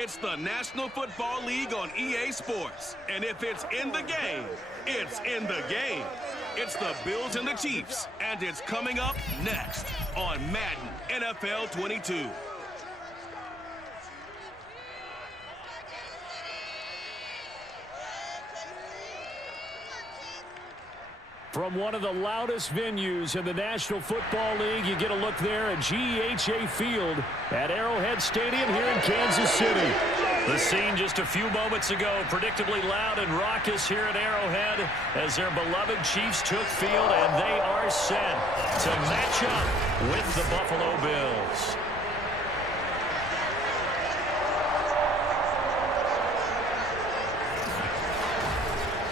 It's the National Football League on EA Sports. And if it's in the game, it's in the game. It's the Bills and the Chiefs, and it's coming up next on Madden NFL 22. From one of the loudest venues in the National Football League, you get a look there at GEHA Field at Arrowhead Stadium here in Kansas City. The scene just a few moments ago, predictably loud and raucous here at Arrowhead as their beloved Chiefs took field, and they are set to match up with the Buffalo Bills.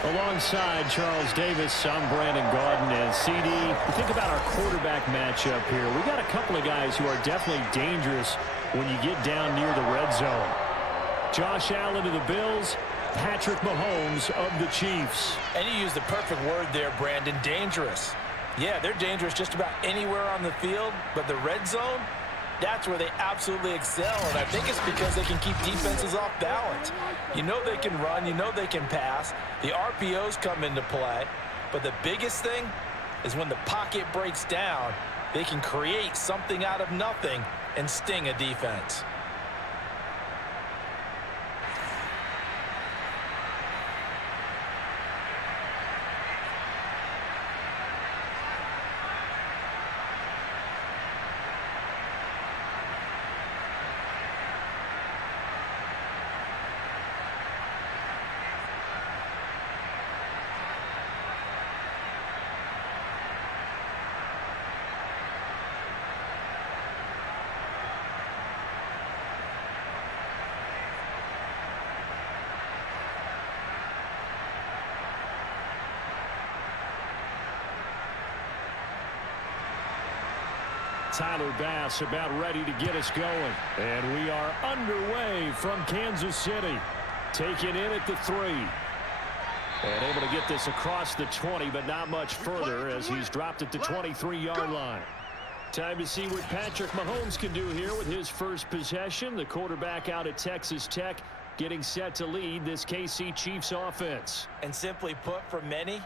Alongside Charles Davis, I'm Brandon Gaudin, and CD, you think about our quarterback matchup here. We got a couple of guys who are definitely dangerous when you get down near the red zone. Josh Allen of the Bills, Patrick Mahomes of the Chiefs. And you used the perfect word there, Brandon, dangerous. Yeah, they're dangerous just about anywhere on the field, but the red zone, that's where they absolutely excel, and I think it's because they can keep defenses off balance. You know they can run, you know they can pass. The RPOs come into play, but the biggest thing is when the pocket breaks down, they can create something out of nothing and sting a defense. Tyler Bass about ready to get us going. And we are underway from Kansas City. Taken in at the 3. And able to get this across the 20, but not much further as he's dropped it to 23-yard line. Time to see what Patrick Mahomes can do here with his first possession. The quarterback out at Texas Tech getting set to lead this KC Chiefs offense. And simply put, for many,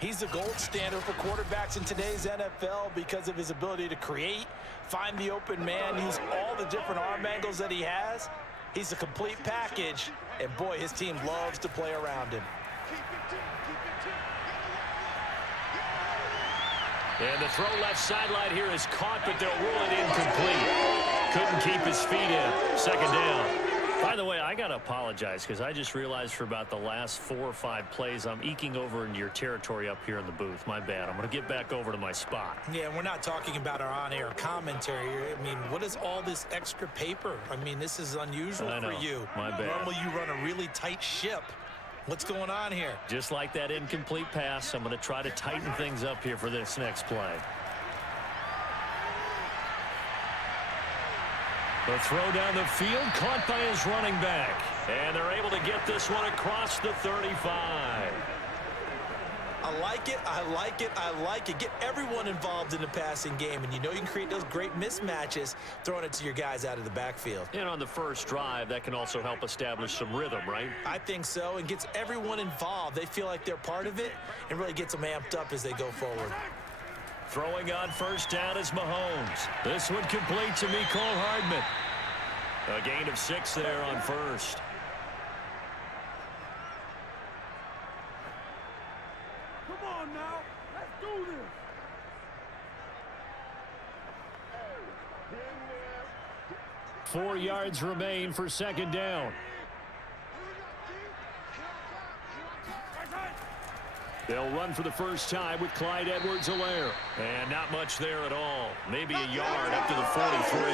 he's the gold standard for quarterbacks in today's NFL because of his ability to create, find the open man, use all the different arm angles that he has. He's a complete package, and boy, his team loves to play around him. And the throw left sideline here is caught, but they'll rule it incomplete. Couldn't keep his feet in. Second down. By the way, I got to apologize because I just realized for about the last 4 or 5 plays, I'm eking over into your territory up here in the booth. My bad. I'm going to get back over to my spot. Yeah, we're not talking about our on-air commentary. I mean, what is all this extra paper? I mean, this is unusual for you. My bad. Normally you run a really tight ship. What's going on here? Just like that incomplete pass, I'm going to try to tighten things up here for this next play. The throw down the field, caught by his running back. And they're able to get this one across the 35. I like it, I like it, I like it. Get everyone involved in the passing game, and you know you can create those great mismatches throwing it to your guys out of the backfield. And on the first drive, that can also help establish some rhythm, right? I think so, and gets everyone involved. They feel like they're part of it, and really gets them amped up as they go forward. Throwing on first down is Mahomes. This one complete to Mecole Hardman. A gain of 6 there on first. Come on now, let's do this. 4 yards remain for second down. They'll run for the first time with Clyde Edwards-Helaire. And not much there at all. Maybe a yard up to the 43.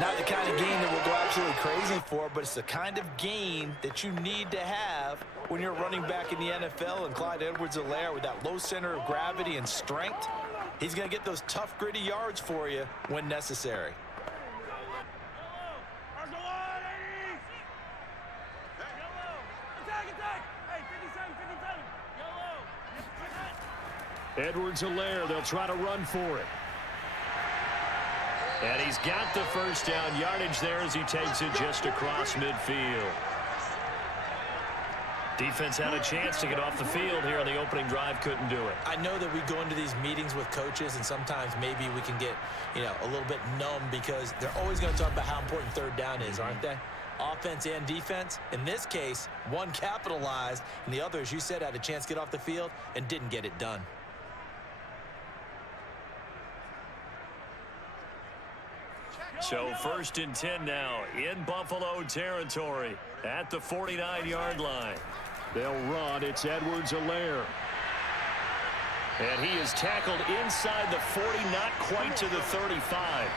Not the kind of gain that we'll go absolutely crazy for, but it's the kind of gain that you need to have when you're running back in the NFL. And Clyde Edwards-Helaire, with that low center of gravity and strength, he's going to get those tough, gritty yards for you when necessary. Edwards-Helaire, they'll try to run for it. And he's got the first down yardage there as he takes it just across midfield. Defense had a chance to get off the field here on the opening drive, couldn't do it. I know that we go into these meetings with coaches, and sometimes maybe we can get, a little bit numb because they're always going to talk about how important third down is, aren't they? Offense and defense. In this case, one capitalized, and the other, as you said, had a chance to get off the field and didn't get it done. So 1st and 10 now in Buffalo territory at the 49-yard line. They'll run. It's Edwards-Helaire. And he is tackled inside the 40, not quite to the 35.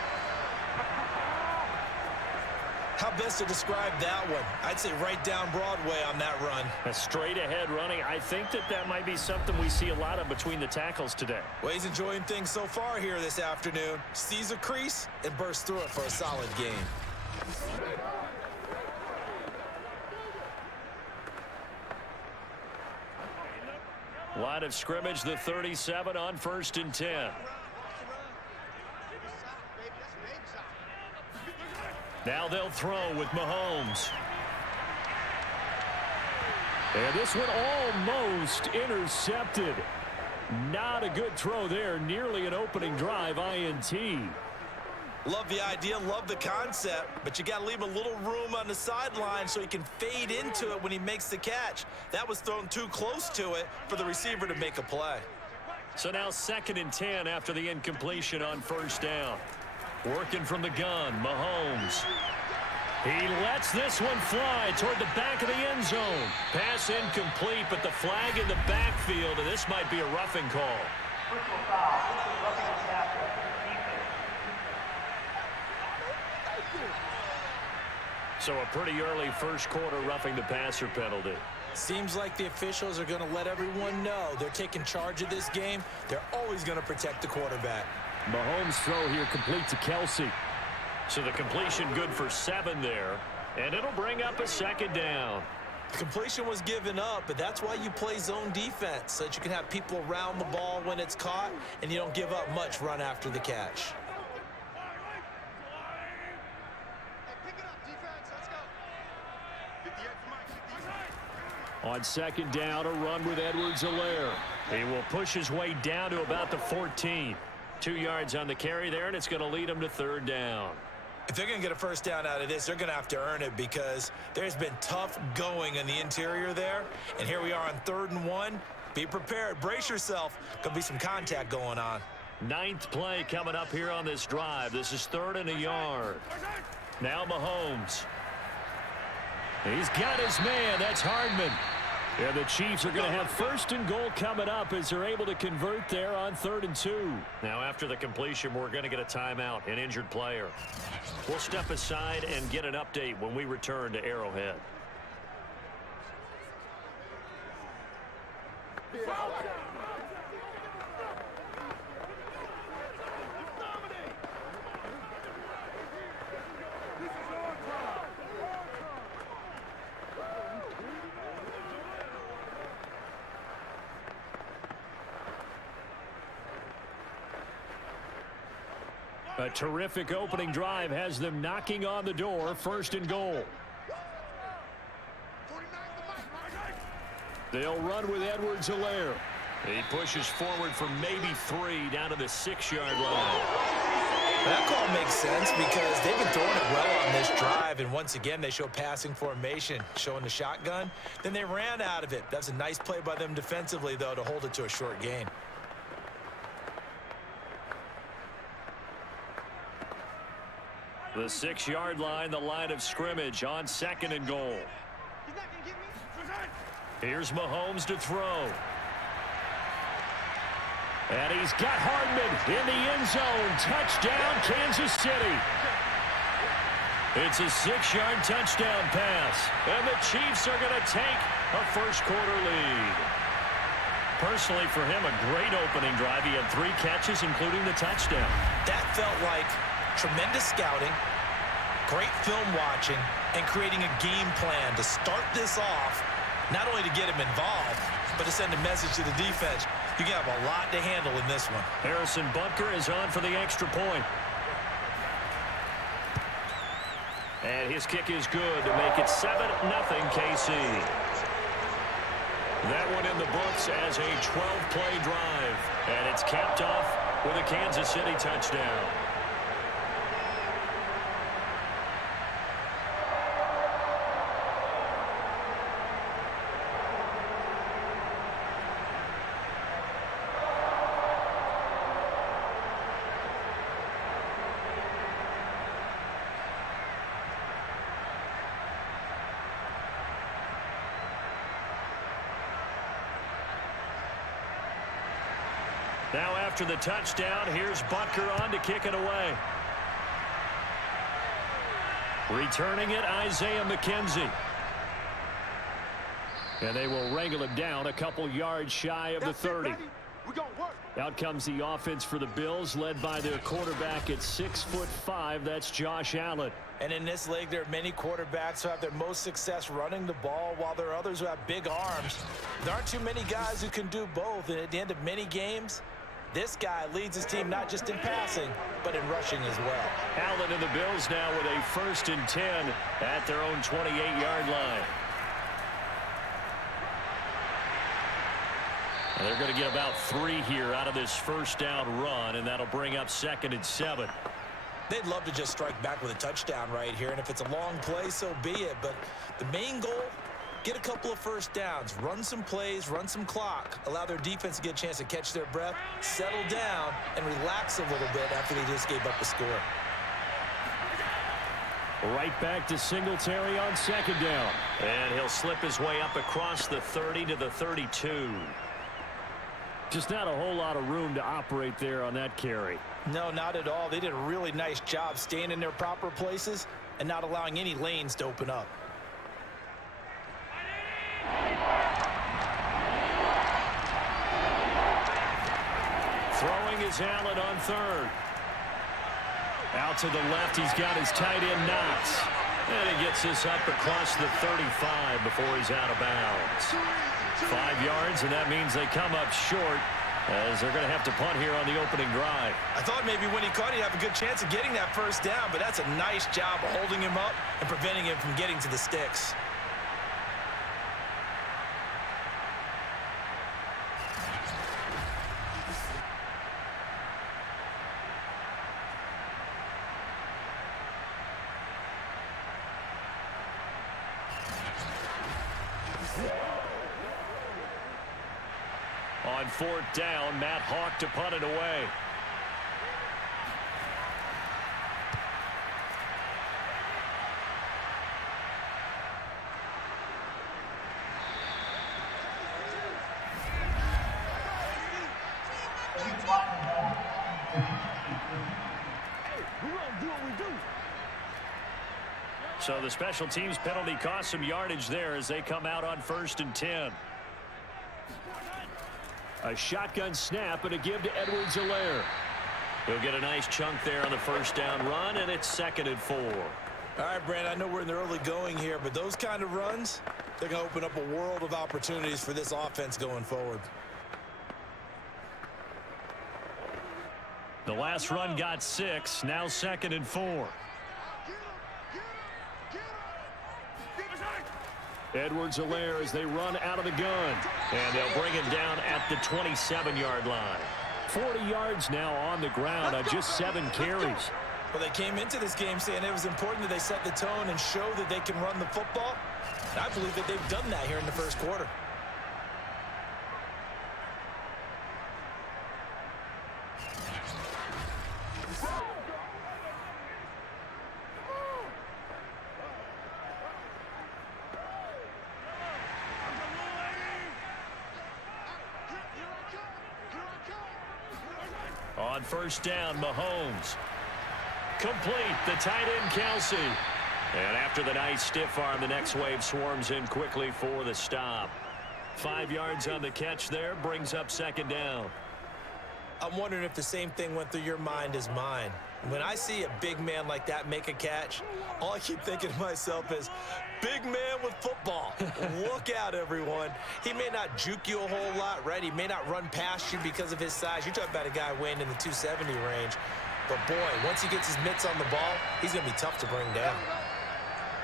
How best to describe that one? I'd say right down Broadway on that run. A straight-ahead running. I think that might be something we see a lot of between the tackles today. Well, he's enjoying things so far here this afternoon. Sees a crease and bursts through it for a solid gain. Line of scrimmage, the 37 on 1st and 10. Now they'll throw with Mahomes. And this one almost intercepted. Not a good throw there. Nearly an opening drive INT. Love the idea, love the concept, but you got to leave a little room on the sideline so he can fade into it when he makes the catch. That was thrown too close to it for the receiver to make a play. So now 2nd and 10 after the incompletion on 1st down. Working from the gun, Mahomes. He lets this one fly toward the back of the end zone. Pass incomplete, but the flag in the backfield, and this might be a roughing call. So a pretty early first quarter roughing the passer penalty. Seems like the officials are going to let everyone know they're taking charge of this game. They're always going to protect the quarterback. Mahomes' throw here complete to Kelsey. So the completion good for 7 there. And it'll bring up a 2nd down. The completion was given up, but that's why you play zone defense, so that you can have people around the ball when it's caught, and you don't give up much run after the catch. On 2nd down, a run with Edwards-Helaire. He will push his way down to about the 14. 2 yards on the carry there, and it's going to lead him to 3rd down. If they're going to get a first down out of this, they're going to have to earn it because there's been tough going in the interior there. And here we are on 3rd and 1. Be prepared. Brace yourself. Could be some contact going on. 9th play coming up here on this drive. This is 3rd and a yard. Now Mahomes. He's got his man. That's Hardman. And the Chiefs are going to have 1st and goal coming up as they're able to convert there on 3rd and 2. Now after the completion, we're going to get a timeout, an injured player. We'll step aside and get an update when we return to Arrowhead. A terrific opening drive has them knocking on the door. 1st and goal. They'll run with Edwards-Helaire. He pushes forward for maybe 3 down to the 6-yard line. That call makes sense because they've been throwing it well on this drive, and once again they show passing formation, showing the shotgun. Then they ran out of it. That's a nice play by them defensively, though, to hold it to a short gain. The 6-yard line, the line of scrimmage on 2nd and goal. Here's Mahomes to throw. And he's got Hardman in the end zone. Touchdown, Kansas City. It's a 6-yard touchdown pass. And the Chiefs are going to take a first quarter lead. Personally, for him, a great opening drive. He had 3 catches, including the touchdown. That felt like tremendous scouting, great film watching, and creating a game plan to start this off, not only to get him involved, but to send a message to the defense. You have a lot to handle in this one. Harrison Butker is on for the extra point. And his kick is good to make it 7-0 KC. That one in the books as a 12-play drive. And it's capped off with a Kansas City touchdown. Now after the touchdown, here's Butker on to kick it away. Returning it, Isaiah McKenzie. And they will wrangle him down a couple yards shy of the 30. Out comes the offense for the Bills, led by their quarterback at 6'5". That's Josh Allen. And in this league, there are many quarterbacks who have their most success running the ball, while there are others who have big arms. There aren't too many guys who can do both, and at the end of many games, this guy leads his team not just in passing, but in rushing as well. Allen and the Bills now with a 1st and 10 at their own 28-yard line. And they're going to get about 3 here out of this first down run, and that'll bring up 2nd and 7. They'd love to just strike back with a touchdown right here, and if it's a long play, so be it. But the main goal, get a couple of first downs, run some plays, run some clock, allow their defense to get a chance to catch their breath, settle down, and relax a little bit after they just gave up the score. Right back to Singletary on 2nd down. And he'll slip his way up across the 30 to the 32. Just not a whole lot of room to operate there on that carry. No, not at all. They did a really nice job staying in their proper places and not allowing any lanes to open up. Throwing is Allen on 3rd. Out to the left, he's got his tight end Knox. And he gets this up across the 35 before he's out of bounds. 5 yards, and that means they come up short as they're going to have to punt here on the opening drive. I thought maybe when he caught, he'd have a good chance of getting that first down, but that's a nice job of holding him up and preventing him from getting to the sticks. On 4th down, Matt Hawk to punt it away. So the special teams penalty cost some yardage there as they come out on 1st and 10. A shotgun snap and a give to Edwards-Helaire. He'll get a nice chunk there on the first down run, and it's 2nd and 4. All right, Brand, I know we're in the early going here, but those kind of runs, they're going to open up a world of opportunities for this offense going forward. The last run got 6, now 2nd and 4. Edwards-Helaire as they run out of the gun. And they'll bring him down at the 27-yard line. 40 yards now on the ground on just 7 carries. Well, they came into this game saying it was important that they set the tone and show that they can run the football. And I believe that they've done that here in the first quarter. On first down, Mahomes. Complete, the tight end, Kelsey. And after the nice stiff arm, the next wave swarms in quickly for the stop. 5 yards on the catch there, brings up 2nd down. I'm wondering if the same thing went through your mind as mine. When I see a big man like that make a catch, all I keep thinking to myself is, big man with football. Look out, everyone. He may not juke you a whole lot, right? He may not run past you because of his size. You're talking about a guy weighing in the 270 range. But, boy, once he gets his mitts on the ball, he's going to be tough to bring down.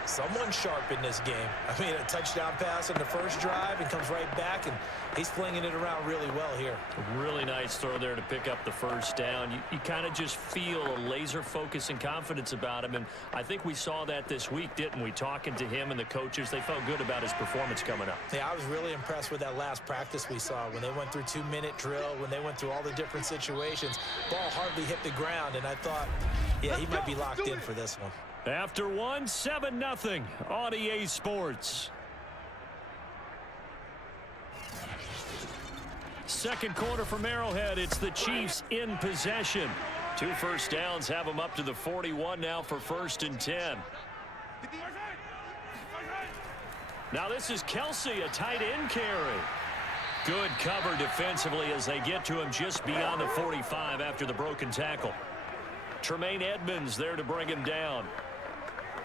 Someone's sharp in this game. I mean, a touchdown pass on the first drive and comes right back, and he's flinging it around really well here. A really nice throw there to pick up the first down. You kind of just feel a laser focus and confidence about him, and I think we saw that this week, didn't we? Talking to him and the coaches, they felt good about his performance coming up. Yeah, I was really impressed with that last practice we saw when they went through 2-minute drill, when they went through all the different situations. Ball hardly hit the ground, and I thought, yeah, he might be locked in for this one. After one, 7-0 on EA Sports. Second quarter from Arrowhead. It's the Chiefs in possession. 2 first downs have them up to the 41 now for 1st and 10. Now this is Kelsey, a tight end carry. Good cover defensively as they get to him just beyond the 45 after the broken tackle. Tremaine Edmonds there to bring him down.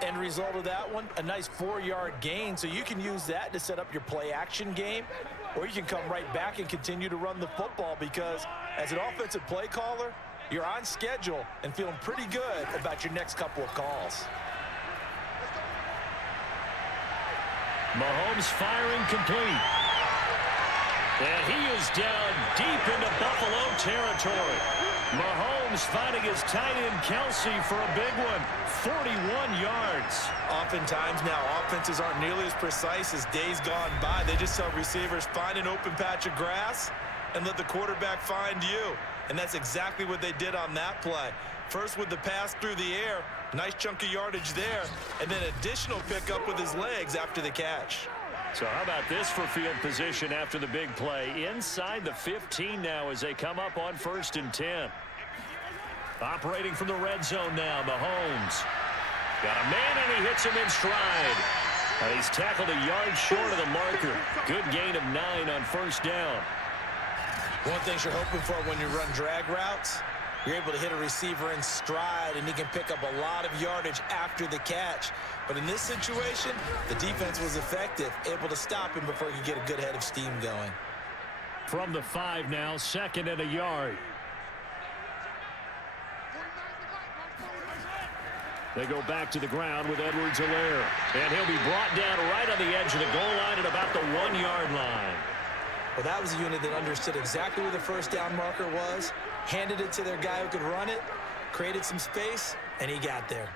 End result of that one, a nice 4-yard gain, so you can use that to set up your play-action game, or you can come right back and continue to run the football because as an offensive play caller, you're on schedule and feeling pretty good about your next couple of calls. Mahomes firing complete. And he is down deep into Buffalo territory. Mahomes finding his tight end Kelsey for a big one. 41 yards. Oftentimes now, offenses aren't nearly as precise as days gone by. They just tell receivers, find an open patch of grass and let the quarterback find you. And that's exactly what they did on that play. First with the pass through the air, nice chunk of yardage there, and then additional pickup with his legs after the catch. So how about this for field position after the big play? Inside the 15 now as they come up on 1st and 10. Operating from the red zone now, Mahomes. Got a man and he hits him in stride. He's tackled a yard short of the marker. Good gain of 9 on 1st down. One thing you're hoping for when you run drag routes, you're able to hit a receiver in stride and he can pick up a lot of yardage after the catch. But in this situation, the defense was effective, able to stop him before he could get a good head of steam going. From the 5 now, 2nd and a yard. They go back to the ground with Edwards-Helaire. And he'll be brought down right on the edge of the goal line at about the 1-yard line. Well, that was a unit that understood exactly where the first down marker was, handed it to their guy who could run it, created some space, and he got there.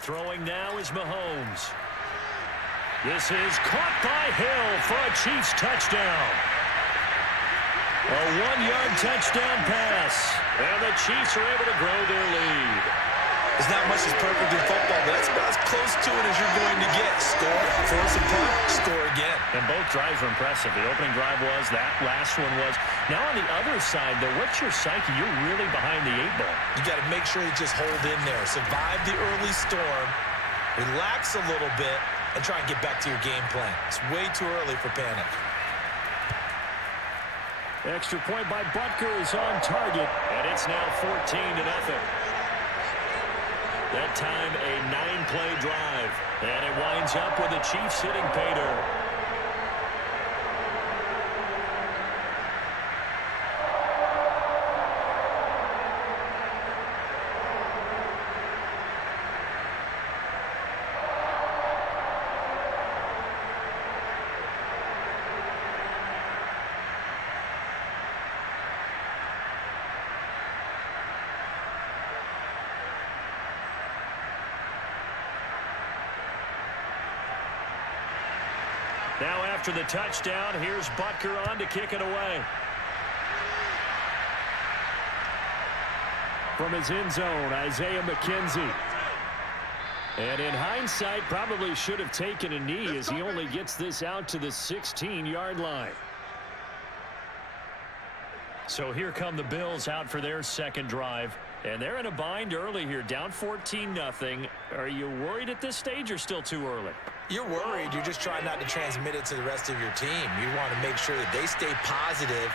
Throwing now is Mahomes. This is caught by Hill for a Chiefs touchdown. A 1-yard touchdown pass. And the Chiefs are able to grow their lead. There's not much that's perfect in football, but that's about as close to it as you're going to get. Score, force a punt, score again. And both drives were impressive. The opening drive was, that last one was. Now on the other side, though, what's your psyche? You're really behind the 8 ball. You got to make sure you just hold in there. Survive the early storm, relax a little bit, and try and get back to your game plan. It's way too early for panic. Extra point by Butker is on target, and it's now 14-0. That time a 9-play drive, and it winds up with the Chiefs hitting pay dirt. Now after the touchdown, here's Butker on to kick it away. From his end zone, Isaiah McKenzie. And in hindsight, probably should have taken a knee as he only gets this out to the 16-yard line. So here come the Bills out for their second drive. And they're in a bind early here, down 14-0. Are you worried at this stage or still too early? You're worried. You're just trying not to transmit it to the rest of your team. You want to make sure that they stay positive.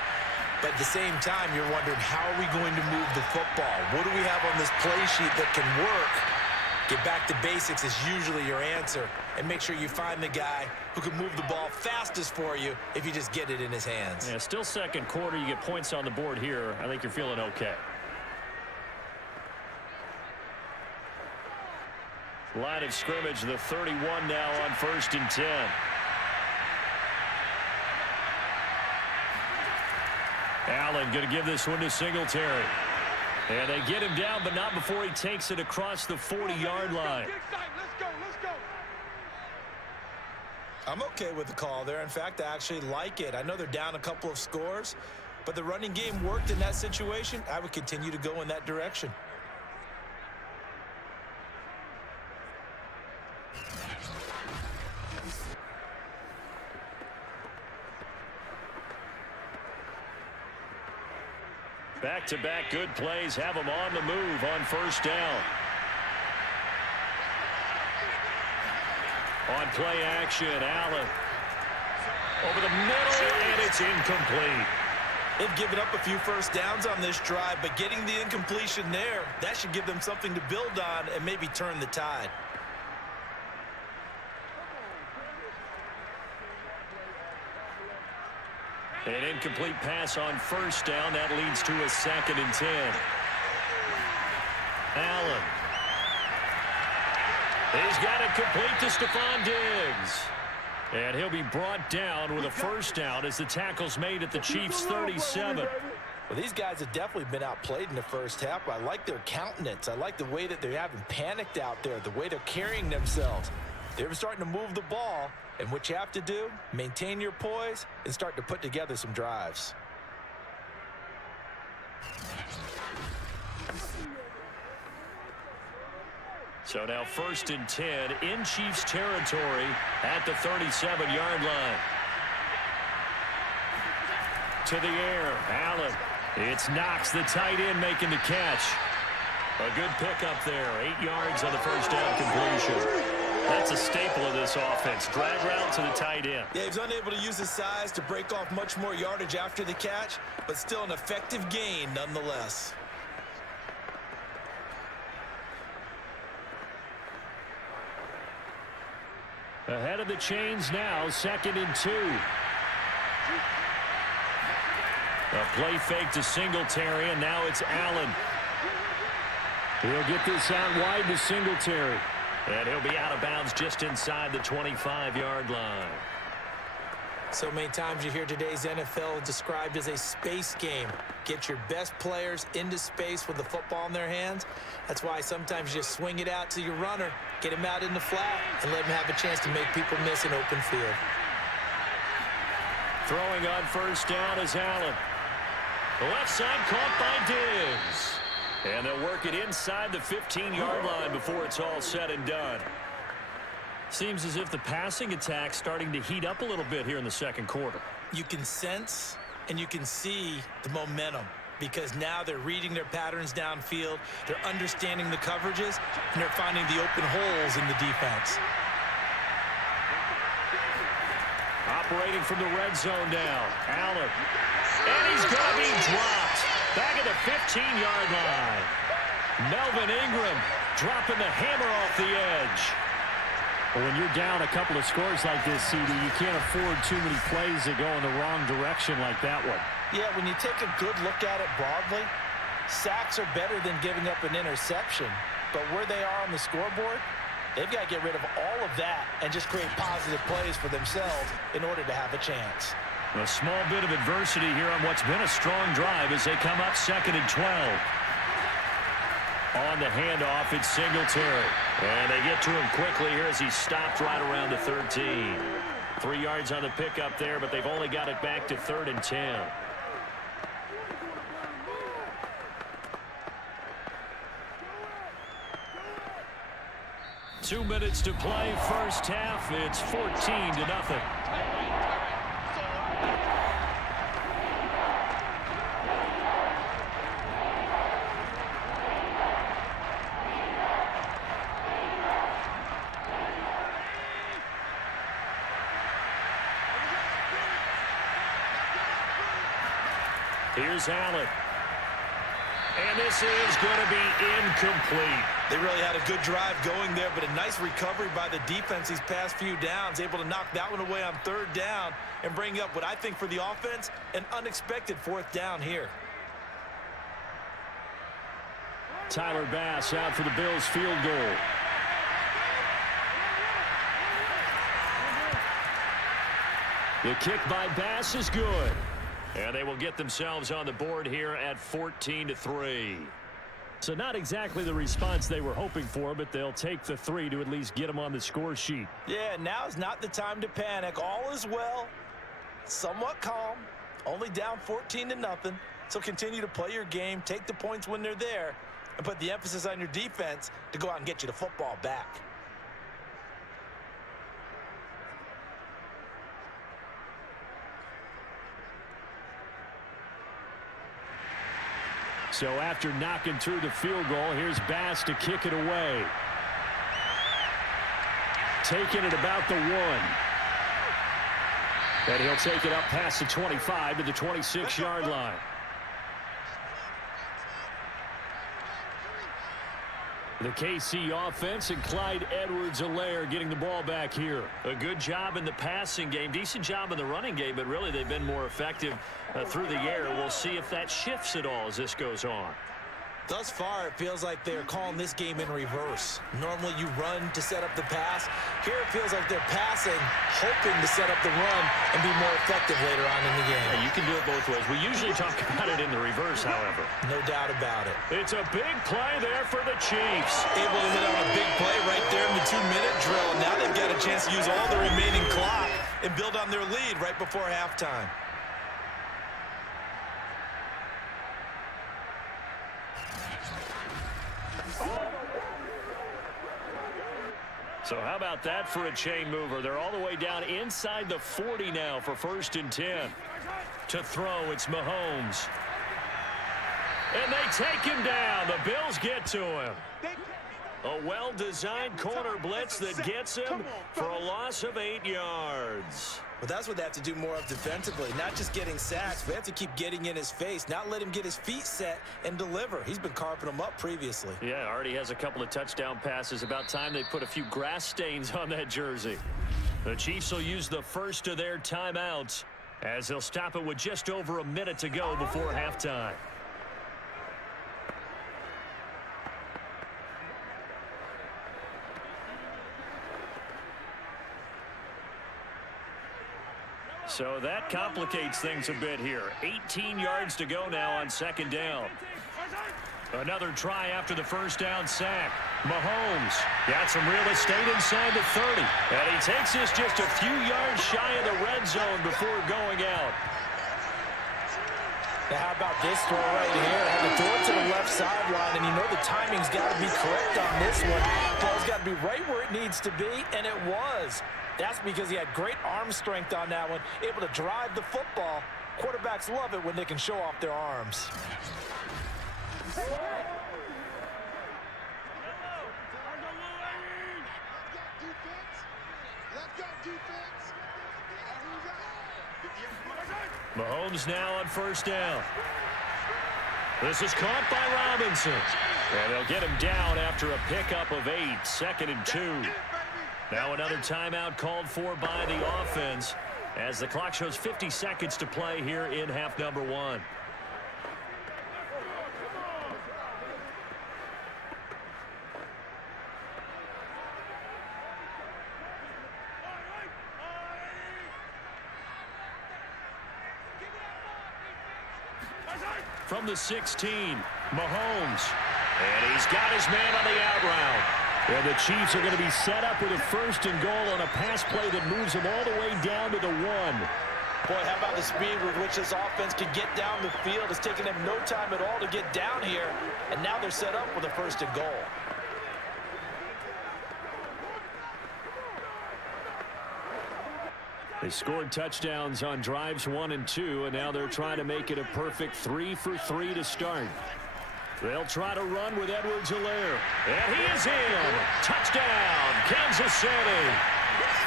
But at the same time, you're wondering, how are we going to move the football? What do we have on this play sheet that can work Get back to basics is usually your answer, and make sure you find the guy who can move the ball fastest for you if you just get it in his hands. Yeah, still second quarter. You get points on the board here. I think you're feeling okay. Line of scrimmage, the 31 now on 1st and 10. Allen going to give this one to Singletary. And they get him down, but not before he takes it across the 40-yard line. Let's go. I'm okay with the call there. In fact, I actually like it. I know they're down a couple of scores, but the running game worked in that situation. I would continue to go in that direction. Back-to-back good plays have them on the move on 1st down. On play action, Allen. Over the middle, and it's incomplete. They've given up a few first downs on this drive, but getting the incompletion there, that should give them something to build on and maybe turn the tide. An incomplete pass on 1st down. That leads to a 2nd and 10. Allen. He's got it complete to Stephon Diggs. And he'll be brought down with a 1st down as the tackle's made at the Chiefs' 37. Well, these guys have definitely been outplayed in the first half. I like their countenance. I like the way that they haven't panicked out there, the way they're carrying themselves. They're starting to move the ball, and what you have to do, maintain your poise and start to put together some drives. So now 1st and 10 in Chiefs territory at the 37-yard line. To the air, Allen. It's Knox, the tight end, making the catch. A good pickup there, 8 yards on the 1st down completion. That's a staple of this offense. Drag route to the tight end. Yeah, he's unable to use his size to break off much more yardage after the catch, but still an effective gain nonetheless. Ahead of the chains now, 2nd and 2. A play fake to Singletary, and now it's Allen. He'll get this out wide to Singletary. And he'll be out of bounds just inside the 25-yard line. So many times you hear today's NFL described as a space game. Get your best players into space with the football in their hands. That's why sometimes you just swing it out to your runner, get him out in the flat, and let him have a chance to make people miss an open field. Throwing on 1st down is Allen. The left side caught by Diggs. And they'll work it inside the 15-yard line before it's all said and done. Seems as if the passing attack's starting to heat up a little bit here in the 2nd quarter. You can sense and you can see the momentum because now they're reading their patterns downfield, they're understanding the coverages, and they're finding the open holes in the defense. Operating from the red zone now, Allen. And he's going to be dropped back at the 15-yard line. Melvin Ingram dropping the hammer off the edge. Well, when you're down a couple of scores like this, CD, you can't afford too many plays that go in the wrong direction like that one. Yeah, when you take a good look at it broadly, sacks are better than giving up an interception. But where they are on the scoreboard, they've got to get rid of all of that and just create positive plays for themselves in order to have a chance. A small bit of adversity here on what's been a strong drive as they come up 2nd and 12. On the handoff, it's Singletary. And they get to him quickly here as he's stopped right around the 13. 3 yards on the pickup there, but they've only got it back to 3rd and 10. Two minutes to play, first half. It's 14-0. Here's Allen. And this is going to be incomplete. They really had a good drive going there, but a nice recovery by the defense these past few downs, able to knock that one away on third down and bring up what I think for the offense, an unexpected fourth down here. Tyler Bass out for the Bills field goal. The kick by Bass is good. And they will get themselves on the board here at 14-3. So not exactly the response they were hoping for, but they'll take the 3 to at least get them on the score sheet. Yeah, now is not the time to panic. All is well, somewhat calm, only down 14-0. So continue to play your game, take the points when they're there, and put the emphasis on your defense to go out and get you the football back. So after knocking through the field goal, here's Bass to kick it away. Taking it about the 1. And he'll take it up past the 25 to the 26-yard line. The KC offense and Clyde Edwards-Helaire getting the ball back here. A good job in the passing game, decent job in the running game, but really they've been more effective through the air. We'll see if that shifts at all as this goes on. Thus far, it feels like they're calling this game in reverse. Normally you run to set up the pass. Here it feels like they're passing, hoping to set up the run and be more effective later on in the game. Yeah, you can do it both ways. We usually talk about it in the reverse, however. No doubt about it. It's a big play there for the Chiefs. Able to hit on a big play right there in the 2-minute drill. Now they've got a chance to use all the remaining clock and build on their lead right before halftime. So how about that for a chain mover? They're all the way down inside the 40 now for 1st and 10. To throw, it's Mahomes. And they take him down. The Bills get to him. A well-designed corner blitz that gets him for a loss of 8 yards. Well, that's what they have to do more of defensively. Not just getting sacks, but they have to keep getting in his face, not let him get his feet set and deliver. He's been carving them up previously. Yeah, already has a couple of touchdown passes. About time they put a few grass stains on that jersey. The Chiefs will use the first of their timeouts as they'll stop it with just over a minute to go before halftime. So that complicates things a bit here. 18 yards to go now on 2nd down. Another try after the first down sack. Mahomes got some real estate inside the 30. And he takes this just a few yards shy of the red zone before going out. Now how about this throw right here? Had to throw it to the left sideline, and you know the timing's got to be correct on this one. Ball's got to be right where it needs to be, and it was. That's because he had great arm strength on that one, able to drive the football. Quarterbacks love it when they can show off their arms. Mahomes now on 1st down. This is caught by Robinson. And they'll get him down after a pickup of 8, 2nd and 2. Now another timeout called for by the offense as the clock shows 50 seconds to play here in half number 1. From the 16, Mahomes. And he's got his man on the out route. And the Chiefs are going to be set up with a 1st and goal on a pass play that moves them all the way down to the 1. Boy, how about the speed with which this offense can get down the field? It's taken them no time at all to get down here. And now they're set up with a 1st and goal. They scored touchdowns on drives 1 and 2, and now they're trying to make it a perfect 3 for 3 to start. They'll try to run with Edwards-Helaire. And he is in. Touchdown, Kansas City.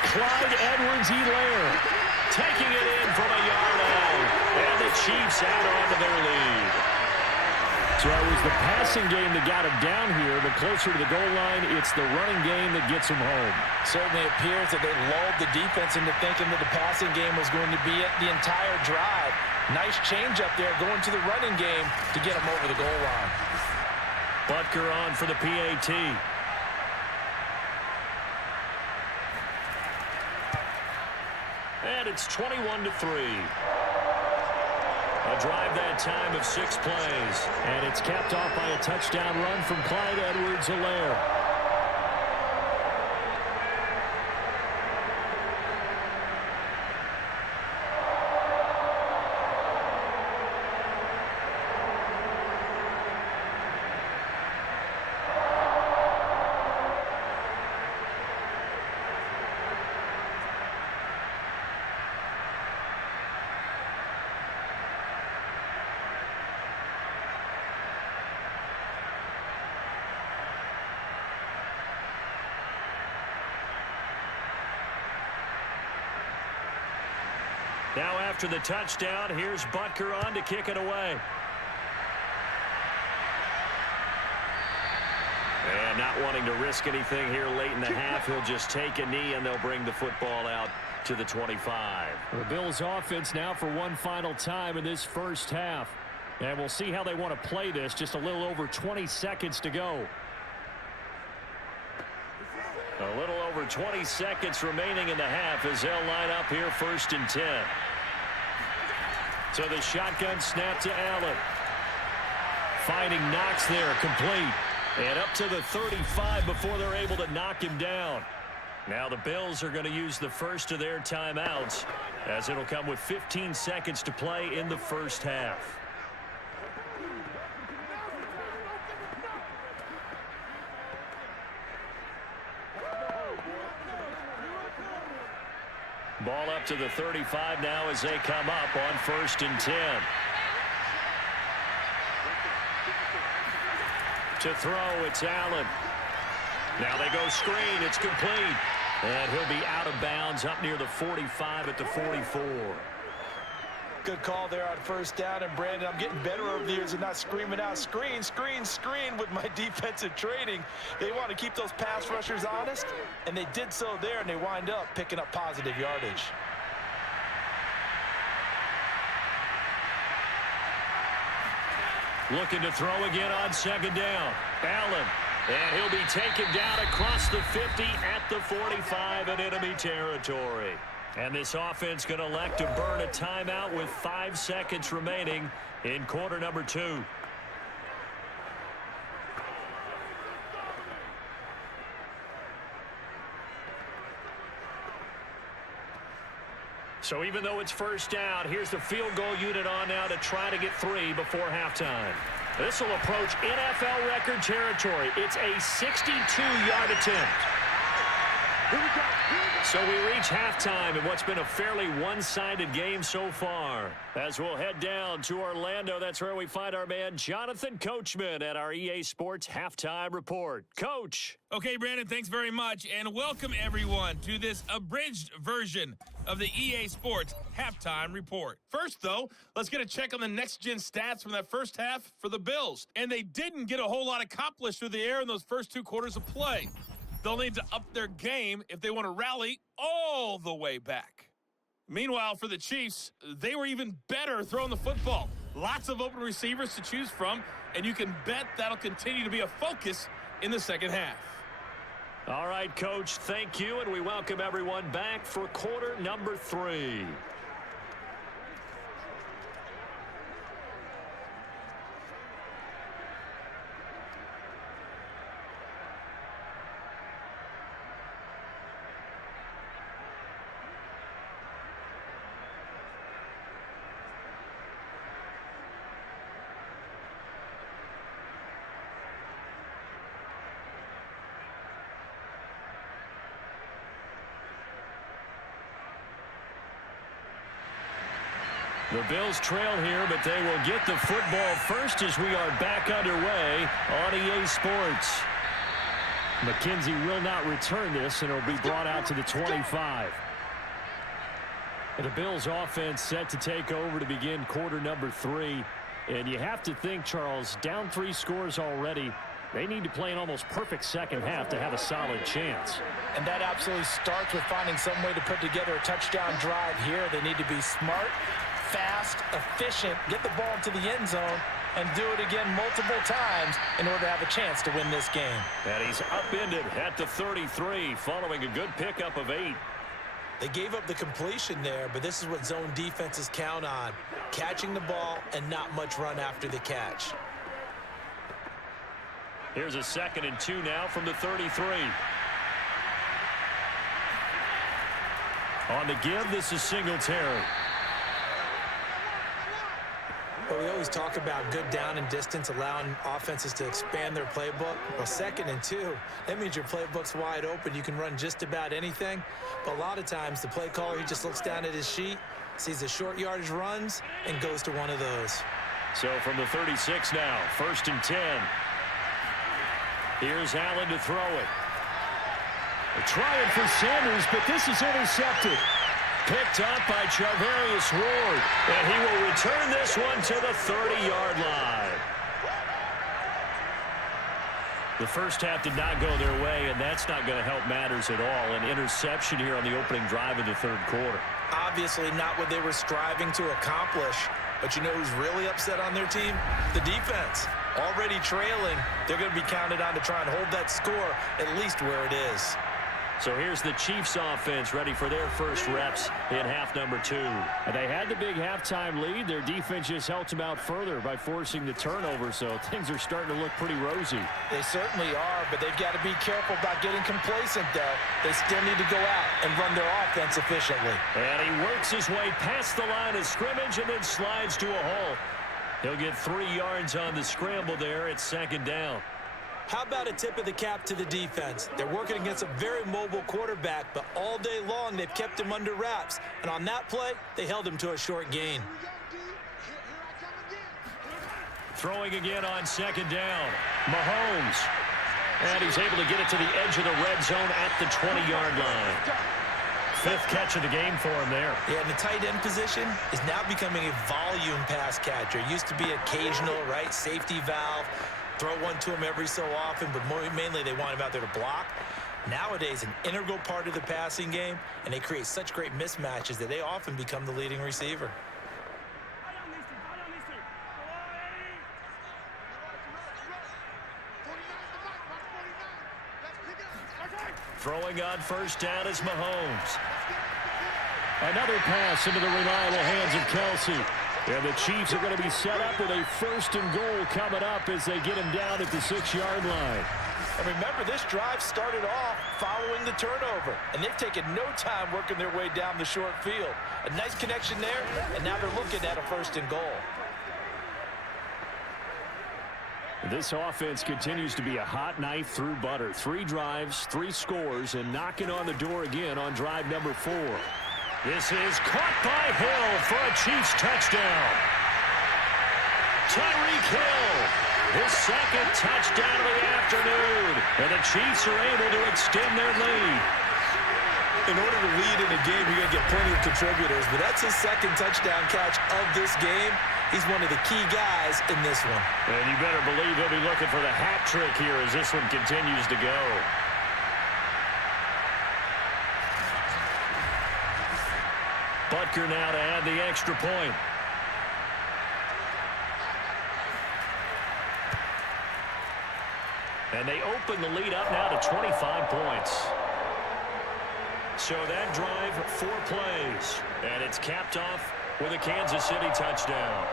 Clyde Edwards-Helaire taking it in from a yard out. And the Chiefs add on to their lead. So it was the passing game that got him down here, but closer to the goal line, it's the running game that gets him home. Certainly appears that they lulled the defense into thinking that the passing game was going to be it the entire drive. Nice change up there going to the running game to get him over the goal line. Butker on for the PAT. And it's 21-3. A drive that time of 6 plays. And it's capped off by a touchdown run from Clyde Edwards-Helaire. Now after the touchdown, here's Butker on to kick it away. And not wanting to risk anything here late in the half, he'll just take a knee and they'll bring the football out to the 25. The Bills offense now for one final time in this first half. And we'll see how they want to play this. Just a little over 20 seconds to go. A little over 20 seconds remaining in the half as they'll line up here 1st and 10. So the shotgun snap to Allen. Finding Knox there, complete. And up to the 35 before they're able to knock him down. Now the Bills are going to use the first of their timeouts as it'll come with 15 seconds to play in the first half. Ball up to the 35 now as they come up on 1st and 10. To throw, it's Allen. Now they go screen, it's complete. And he'll be out of bounds up near the 45 at the 44. Good call there on 1st down. And Brandon, I'm getting better over the years and not screaming out screen, screen, screen with my defensive training. They want to keep those pass rushers honest, and they did so there, and they wind up picking up positive yardage. Looking to throw again on 2nd down. Allen. And he'll be taken down across the 50 at the 45 in enemy territory. And this offense going to elect to burn a timeout with 5 seconds remaining in quarter number 2. So even though it's 1st down, here's the field goal unit on now to try to get 3 before halftime. This will approach NFL record territory. It's a 62-yard attempt. So we reach halftime in what's been a fairly one-sided game so far. As we'll head down to Orlando, that's where we find our man Jonathan Coachman at our EA Sports Halftime Report. Coach. Okay, Brandon, thanks very much, and welcome everyone to this abridged version of the EA Sports Halftime Report. First, though, let's get a check on the next-gen stats from that first half for the Bills. And they didn't get a whole lot accomplished through the air in those first 2 quarters of play. They'll need to up their game if they want to rally all the way back. Meanwhile, for the Chiefs, they were even better throwing the football. Lots of open receivers to choose from, and you can bet that'll continue to be a focus in the second half. All right, Coach, thank you, and we welcome everyone back for quarter number 3. The Bills trail here, but they will get the football first as we are back underway on EA Sports. McKenzie will not return this, and it'll be brought out to the 25. And the Bills offense set to take over to begin quarter number 3. And you have to think, Charles, down 3 scores already. They need to play an almost perfect second half to have a solid chance. And that absolutely starts with finding some way to put together a touchdown drive here. They need to be smart, fast, efficient, get the ball into the end zone, and do it again multiple times in order to have a chance to win this game. And he's upended at the 33 following a good pickup of 8. They gave up the completion there, but this is what zone defenses count on. Catching the ball and not much run after the catch. Here's a 2nd and 2 now from the 33. On the give, this is Singletary. Well, we always talk about good down and distance, allowing offenses to expand their playbook. Well, 2nd and 2, that means your playbook's wide open. You can run just about anything. But a lot of times, the play caller, he just looks down at his sheet, sees the short yardage runs, and goes to one of those. So from the 36 now, 1st and 10. Here's Allen to throw it. They're trying for Sanders, but this is intercepted. Picked up by Charvarius Ward, and he will return this one to the 30-yard line. The first half did not go their way, and that's not going to help matters at all. An interception here on the opening drive of the 3rd quarter. Obviously not what they were striving to accomplish. But you know who's really upset on their team? The defense. Already trailing, they're going to be counted on to try and hold that score at least where it is. So here's the Chiefs offense ready for their first reps in half number 2. And they had the big halftime lead. Their defense just helped them out further by forcing the turnover, so things are starting to look pretty rosy. They certainly are, but they've got to be careful about getting complacent, though. They still need to go out and run their offense efficiently. And he works his way past the line of scrimmage and then slides to a hole. He'll get 3 yards on the scramble there. It's 2nd down. How about a tip of the cap to the defense? They're working against a very mobile quarterback, but all day long they've kept him under wraps. And on that play, they held him to a short gain. Throwing again on 2nd down. Mahomes. And he's able to get it to the edge of the red zone at the 20-yard line. 5th catch of the game for him there. Yeah, and the tight end position is now becoming a volume pass catcher. It used to be occasional, right? Safety valve. Throw one to him every so often, but mainly they want him out there to block. Nowadays, an integral part of the passing game, and they create such great mismatches that they often become the leading receiver. Throwing on 1st down is Mahomes. Another pass into the reliable hands of Kelsey. And the Chiefs are going to be set up with a 1st and goal coming up as they get him down at the 6-yard line. And remember, this drive started off following the turnover, and they've taken no time working their way down the short field. A nice connection there, and now they're looking at a 1st and goal. This offense continues to be a hot knife through butter. 3 drives, 3 scores, and knocking on the door again on drive number 4. This is caught by Hill for a Chiefs touchdown. Tyreek Hill, his 2nd touchdown of the afternoon. And the Chiefs are able to extend their lead. In order to lead in a game, you're going to get plenty of contributors, but that's his 2nd touchdown catch of this game. He's one of the key guys in this one. And you better believe he'll be looking for the hat trick here as this one continues to go. Butker now to add the extra point. And they open the lead up now to 25 points. So that drive, 4 plays. And it's capped off with a Kansas City touchdown.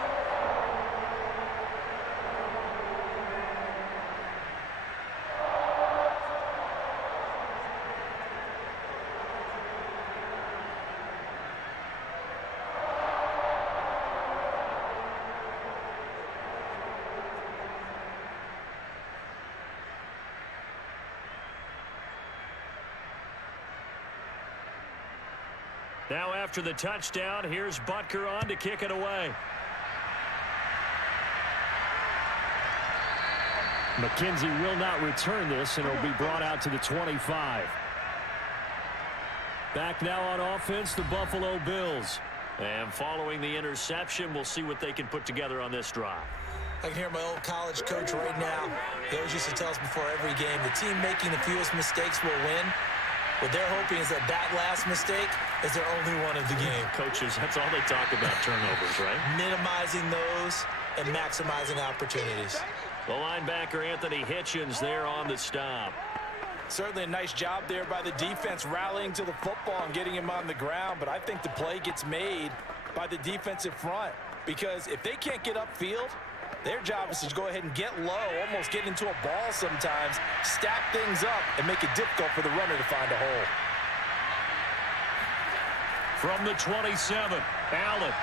Now after the touchdown, here's Butker on to kick it away. McKenzie will not return this, and it'll be brought out to the 25. Back now on offense, the Buffalo Bills. And following the interception, we'll see what they can put together on this drive. I can hear my old college coach right now. He always used to tell us before every game, the team making the fewest mistakes will win. What they're hoping is that that last mistake is their only one of the game. Coaches, that's all they talk about, turnovers, right? Minimizing those and maximizing opportunities. The linebacker, Anthony Hitchens, there on the stop. Certainly a nice job there by the defense rallying to the football and getting him on the ground, but I think the play gets made by the defensive front because if they can't get upfield, their job is to go ahead and get low, almost get into a ball sometimes, stack things up, and make it difficult for the runner to find a hole. From the 27, Allen.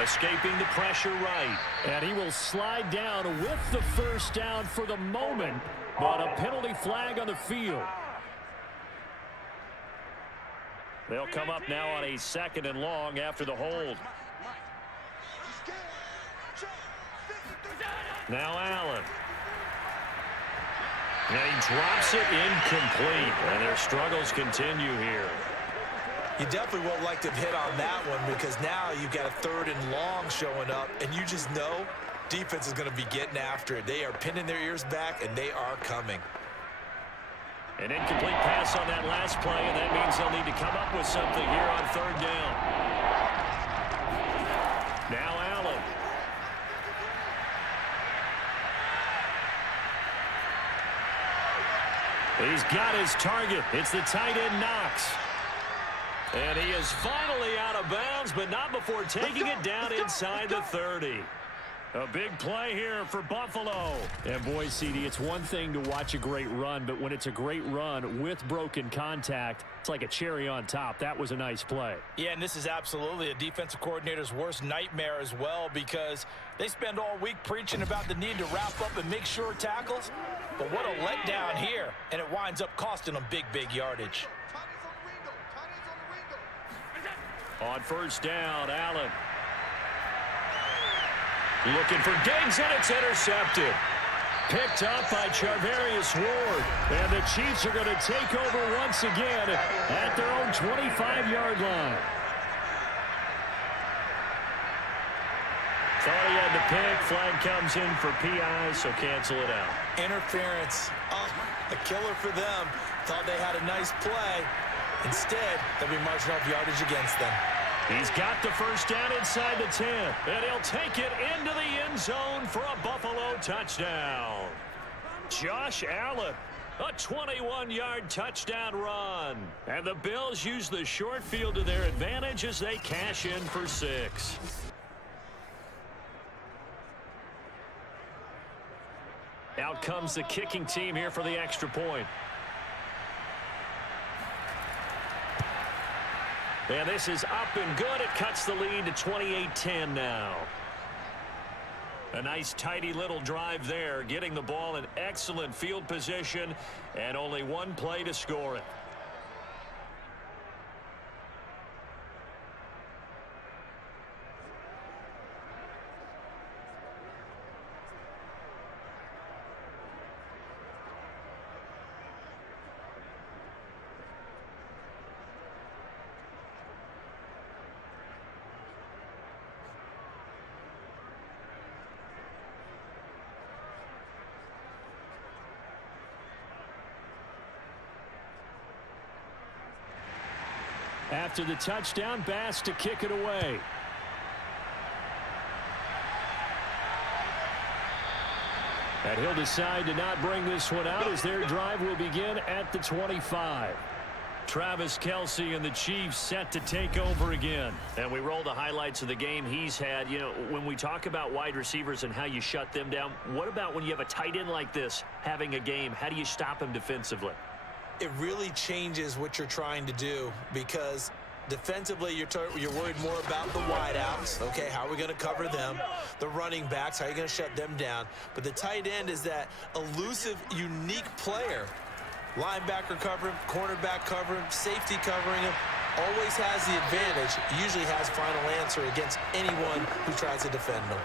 Escaping the pressure right. And he will slide down with the first down for the moment, but a penalty flag on the field. They'll come up now on a 2nd and long after the hold. Now Allen. And he drops it incomplete. And their struggles continue here. You definitely would like to have hit on that one because now you've got a 3rd and long showing up, and you just know defense is going to be getting after it. They are pinning their ears back, and they are coming. An incomplete pass on that last play, and that means they'll need to come up with something here on 3rd down. Now Allen. He's got his target. It's the tight end Knox. And he is finally out of bounds, but not before taking it down inside the 30. A big play here for Buffalo. And boy, CD, it's one thing to watch a great run, but when it's a great run with broken contact, it's like a cherry on top. That was a nice play. Yeah, and this is absolutely a defensive coordinator's worst nightmare as well because they spend all week preaching about the need to wrap up and make sure tackles. But what a letdown here, and it winds up costing them big, big yardage. On 1st down, Allen. Looking for Diggs, and it's intercepted. Picked up by Charvarius Ward. And the Chiefs are going to take over once again at their own 25-yard line. Thought he had the pick. Flag comes in for PI, so cancel it out. Interference. Oh, a killer for them. Thought they had a nice play. Instead, they'll be marching off yardage against them. He's got the first down inside the 10, and he'll take it into the end zone for a Buffalo touchdown. Josh Allen, a 21-yard touchdown run. And the Bills use the short field to their advantage as they cash in for 6. Out comes the kicking team here for the extra point. And this is up and good. It cuts the lead to 28-10 now. A nice, tidy little drive there, getting the ball in excellent field position, and only one play to score it. After the touchdown, Bass to kick it away. And he'll decide to not bring this one out as their drive will begin at the 25. Travis Kelce and the Chiefs set to take over again. And we roll the highlights of the game he's had. You know, when we talk about wide receivers and how you shut them down, what about when you have a tight end like this having a game? How do you stop him defensively? It really changes what you're trying to do because defensively you're worried more about the wideouts. Okay, how are we going to cover them? The running backs, how are you going to shut them down? But the tight end is that elusive, unique player. Linebacker cover him, cornerback cover him, safety covering him. Always has the advantage. Usually has final answer against anyone who tries to defend him.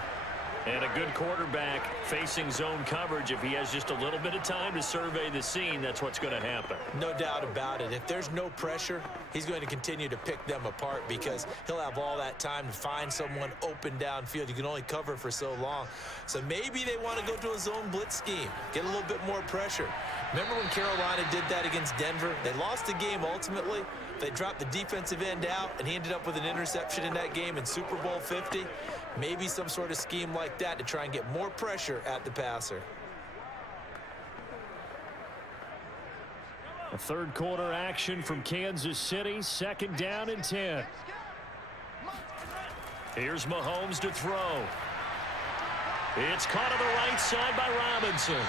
And a good quarterback facing zone coverage, if he has just a little bit of time to survey the scene, that's what's going to happen. No doubt about it. If there's no pressure, he's going to continue to pick them apart because he'll have all that time to find someone open downfield. You can only cover for so long. So maybe they want to go to a zone blitz scheme, get a little bit more pressure. Remember when Carolina did that against Denver? They lost the game ultimately. They dropped the defensive end out, and he ended up with an interception in that game in Super Bowl 50. Maybe some sort of scheme like that to try and get more pressure at the passer. A third quarter action from Kansas City. 2nd down and 10. Here's Mahomes to throw. It's caught on the right side by Robinson.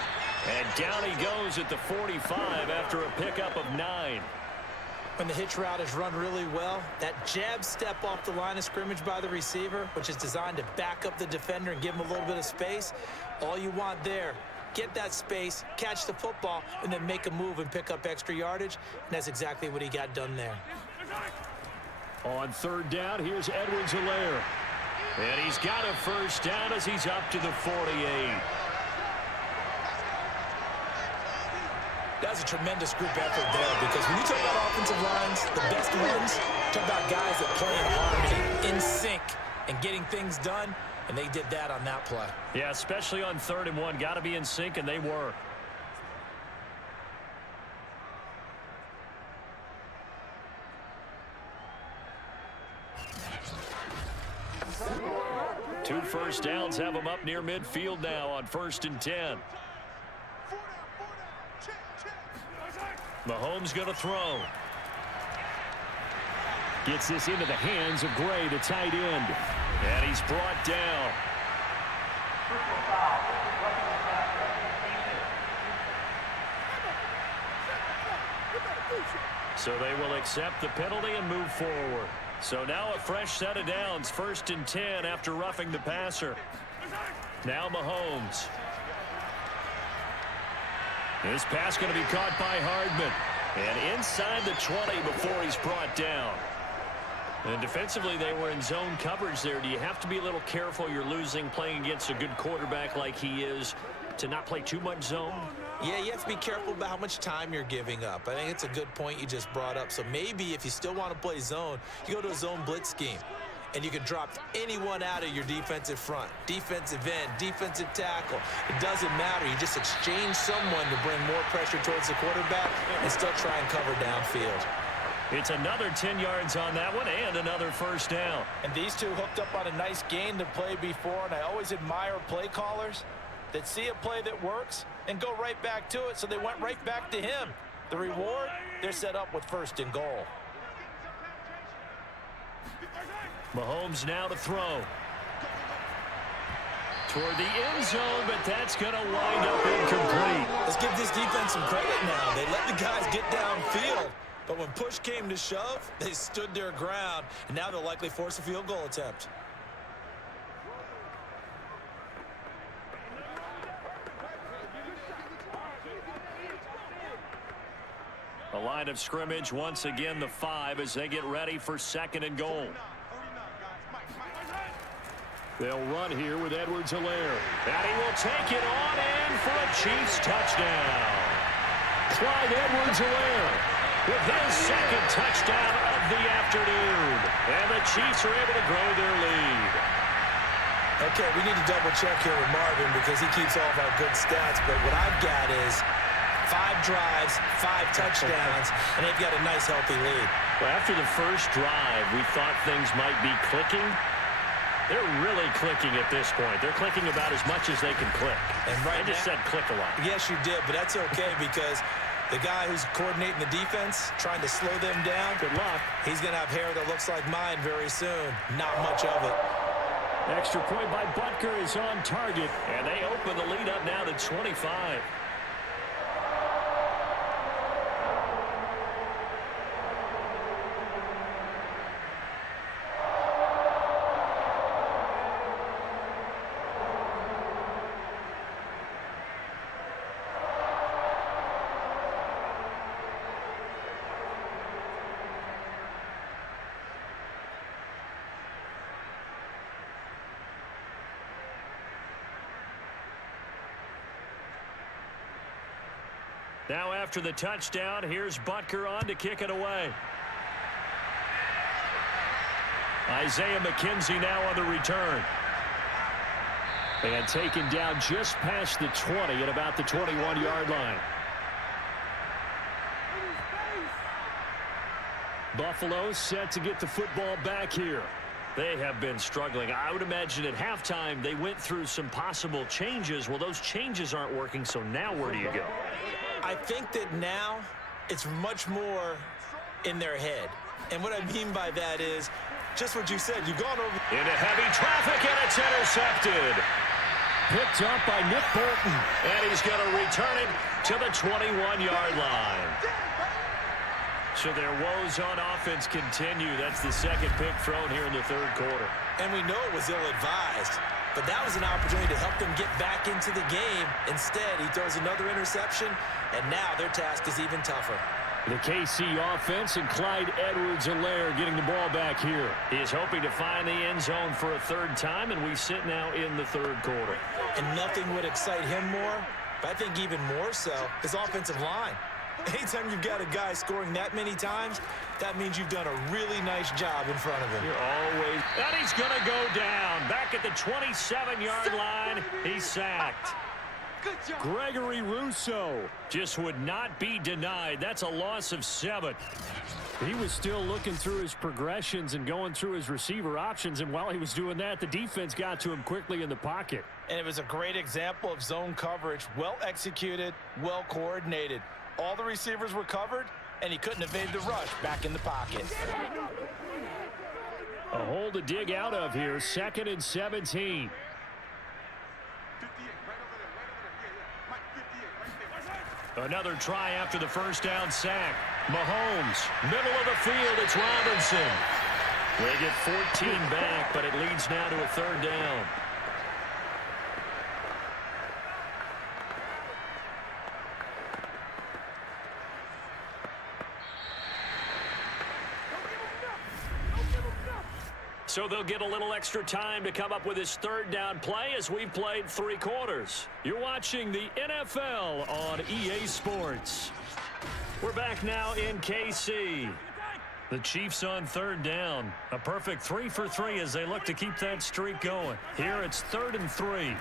And down he goes at the 45 after a pickup of 9. When the hitch route is run really well, that jab step off the line of scrimmage by the receiver, which is designed to back up the defender and give him a little bit of space, all you want there, get that space, catch the football, and then make a move and pick up extra yardage, and that's exactly what he got done there. On 3rd down, here's Edwards-Helaire. And he's got a first down as he's up to the 48. That's a tremendous group effort there because when you talk about offensive lines, the best ones, talk about guys that play in harmony, in sync, and getting things done, and they did that on that play. Yeah, especially on 3rd and 1. Got to be in sync, and they were. Two first downs have them up near midfield now on 1st and 10. Mahomes going to throw. Gets this into the hands of Gray, the tight end. And he's brought down. So they will accept the penalty and move forward. So now a fresh set of downs. 1st and 10 after roughing the passer. Now Mahomes. This pass going to be caught by Hardman. And inside the 20 before he's brought down. And defensively, they were in zone coverage there. Do you have to be a little careful? You're losing playing against a good quarterback like he is to not play too much zone? Yeah, you have to be careful about how much time you're giving up. I think it's a good point you just brought up. So maybe if you still want to play zone, you go to a zone blitz scheme. And you can drop anyone out of your defensive front, defensive end, defensive tackle. It doesn't matter. You just exchange someone to bring more pressure towards the quarterback and still try and cover downfield. It's another 10 yards on that one and another first down. And these two hooked up on a nice gain to play before, and I always admire play callers that see a play that works and go right back to it, so they went right back to him. The reward, they're set up with 1st and goal. Mahomes now to throw. Toward the end zone, but that's going to wind up incomplete. Let's give this defense some credit now. They let the guys get downfield, but when push came to shove, they stood their ground, and now they'll likely force a field goal attempt. A line of scrimmage, once again the 5 as they get ready for 2nd and goal. They'll run here with Edwards-Helaire. And he will take it on in for a Chiefs touchdown. Clyde Edwards-Helaire with his 2nd touchdown of the afternoon. And the Chiefs are able to grow their lead. Okay, we need to double check here with Marvin because he keeps all of our good stats, but what I've got is 5 drives, 5 touchdowns, and they've got a nice, healthy lead. Well, after the first drive, we thought things might be clicking. They're really clicking at this point. They're clicking about as much as they can click. And right I just said click a lot. Yes, you did, but that's okay because the guy who's coordinating the defense, trying to slow them down, good luck. He's going to have hair that looks like mine very soon. Not much of it. Extra point by Butker is on target. And they open the lead up now to 25. Now after the touchdown, here's Butker on to kick it away. Isaiah McKenzie now on the return. And taken down just past the 20 at about the 21-yard line. Buffalo set to get the football back here. They have been struggling. I would imagine at halftime they went through some possible changes. Well, those changes aren't working, so now where do you go? I think that now it's much more in their head. And what I mean by that is just what you said. You've gone over into heavy traffic, and it's intercepted. Picked up by Nick Bolton. And he's going to return it to the 21-yard line. So their woes on offense continue. That's the second pick thrown here in the third quarter. And we know it was ill-advised. But that was an opportunity to help them get back into the game. Instead, he throws another interception, and now their task is even tougher. The KC offense and Clyde Edwards-Helaire getting the ball back here. He is hoping to find the end zone for a third time, and we sit now in the third quarter. And nothing would excite him more, but I think even more so, his offensive line. Anytime you've got a guy scoring that many times, that means you've done a really nice job in front of him. You're always... And he's going to go down. Back at the 27-yard line, he's sacked. Gregory Rousseau just would not be denied. That's a loss of 7. He was still looking through his progressions and going through his receiver options, and while he was doing that, the defense got to him quickly in the pocket. And it was a great example of zone coverage, well executed, well coordinated. All the receivers were covered, and he couldn't evade the rush back in the pocket. A hole to dig out of here, 2nd and 17. Another try after the first down sack. Mahomes, middle of the field, it's Robinson. They get 14 back, but it leads now to a third down. So they'll get a little extra time to come up with his third down play as we've played 3 quarters. You're watching the NFL on EA Sports. We're back now in KC. The Chiefs on third down. A perfect 3 for 3 as they look to keep that streak going. Here it's 3rd and 3.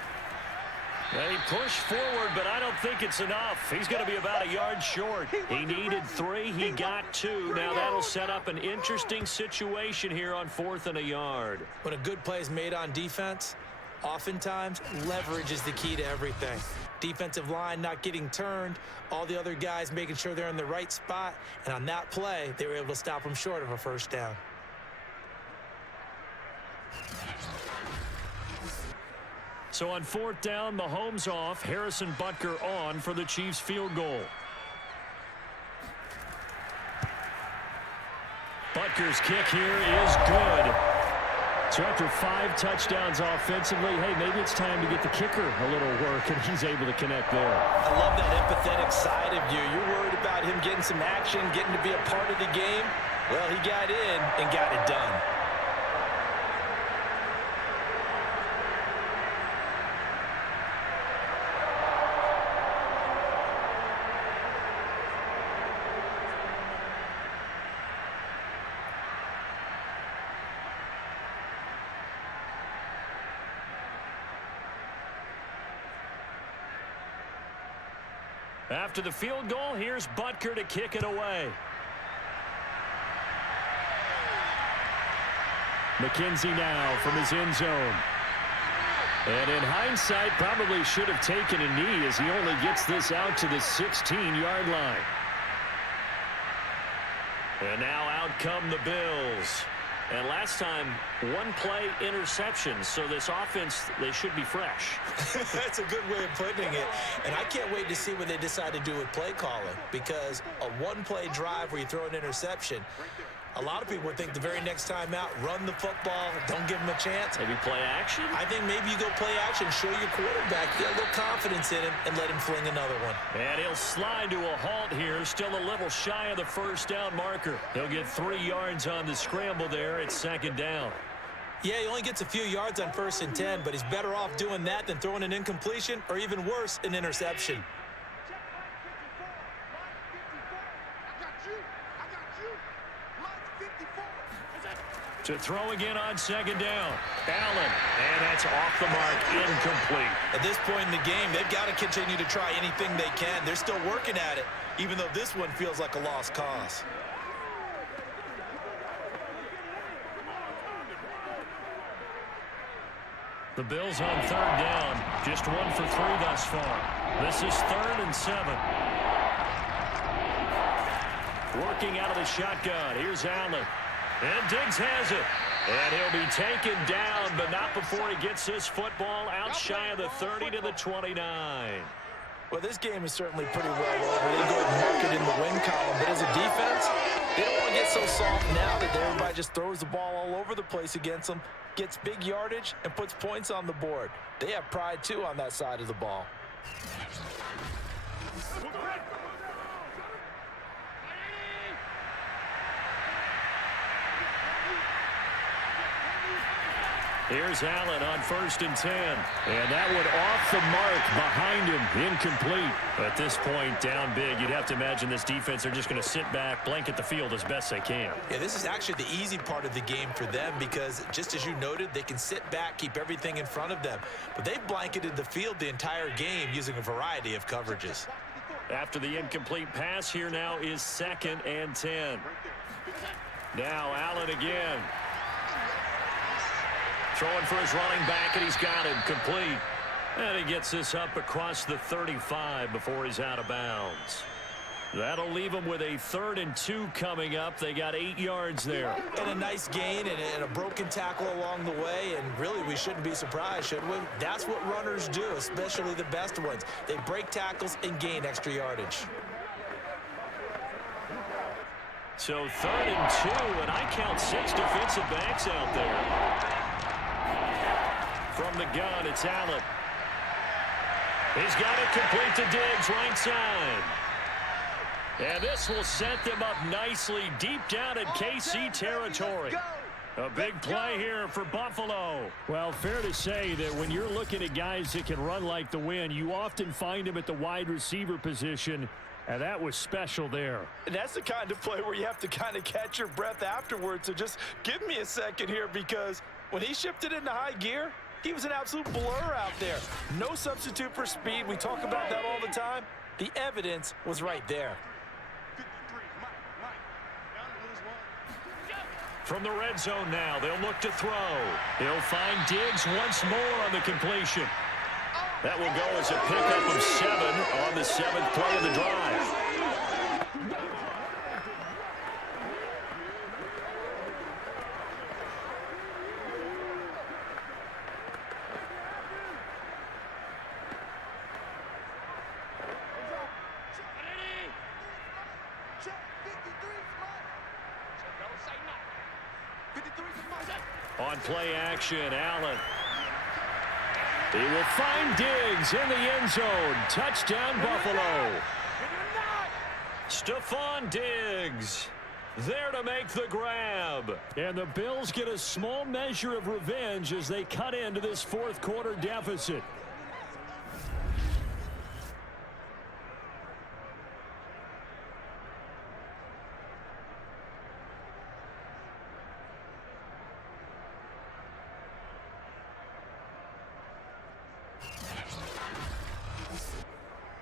They push forward, but I don't think it's enough. He's going to be about a yard short. He needed 3. He got 2. Now that'll set up an interesting situation here on 4th and a yard. When a good play is made on defense, oftentimes leverage is the key to everything. Defensive line not getting turned, all the other guys making sure they're in the right spot, and on that play, they were able to stop them short of a first down. So on 4th down, Mahomes off, Harrison Butker on for the Chiefs field goal. Butker's kick here is good. So after 5 touchdowns offensively, hey, maybe it's time to get the kicker a little work, and he's able to connect there. I love that empathetic side of you. You're worried about him getting some action, getting to be a part of the game. Well, he got in and got it done. After the field goal, here's Butker to kick it away. McKenzie now from his end zone. And in hindsight, probably should have taken a knee as he only gets this out to the 16-yard line. And now out come the Bills. And last time, 1-play interception. So this offense, they should be fresh. That's a good way of putting it. And I can't wait to see what they decide to do with play calling. Because a 1-play drive where you throw an interception, a lot of people would think the very next time out, run the football, don't give him a chance. Maybe play action? I think maybe you go play action, show your quarterback, get a little confidence in him, and let him fling another one. And he'll slide to a halt here, still a little shy of the first down marker. He'll get 3 yards on the scramble there. It's 2nd down. Yeah, he only gets a few yards on 1st and 10, but he's better off doing that than throwing an incompletion, or even worse, an interception. To throw again on second down. Allen, and that's off the mark, incomplete. At this point in the game, they've got to continue to try anything they can. They're still working at it, even though this one feels like a lost cause. The Bills on third down, just 1 for 3 thus far. This is 3rd and 7. Working out of the shotgun. Here's Allen. And Diggs has it. And he'll be taken down, but not before he gets this football out shy of the 30 to the 29. Well, this game is certainly pretty well over. They go and mark it in the win column. But as a defense, they don't want to get so soft now that everybody just throws the ball all over the place against them, gets big yardage, and puts points on the board. They have pride, too, on that side of the ball. Here's Allen on 1st and 10. And that one off the mark behind him. Incomplete. At this point, down big, you'd have to imagine this defense are just going to sit back, blanket the field as best they can. Yeah, this is actually the easy part of the game for them because, just as you noted, they can sit back, keep everything in front of them. But they've blanketed the field the entire game using a variety of coverages. After the incomplete pass, here now is 2nd and 10. Now Allen again. Throwing for his running back, and he's got it complete. And he gets this up across the 35 before he's out of bounds. That'll leave him with a 3rd and 2 coming up. They got 8 yards there. And a nice gain and a broken tackle along the way. And really, we shouldn't be surprised, should we? That's what runners do, especially the best ones. They break tackles and gain extra yardage. So 3rd and 2, and I count 6 defensive backs out there. From the gun, it's Allen. He's got it complete to Diggs, right side. And this will set them up nicely deep down in KC territory. A big play here for Buffalo. Well, fair to say that when you're looking at guys that can run like the wind, you often find them at the wide receiver position, and that was special there. And that's the kind of play where you have to kind of catch your breath afterwards. So just give me a second here, because when he shifted into high gear, he was an absolute blur out there. No substitute for speed. We talk about that all the time. The evidence was right there. From the red zone now, they'll look to throw. He'll find Diggs once more on the completion. That will go as a pickup of 7 on the 7th play of the drive. On play action, Allen. He will find Diggs in the end zone. Touchdown, Buffalo. Stephon Diggs there to make the grab. And the Bills get a small measure of revenge as they cut into this 4th quarter deficit.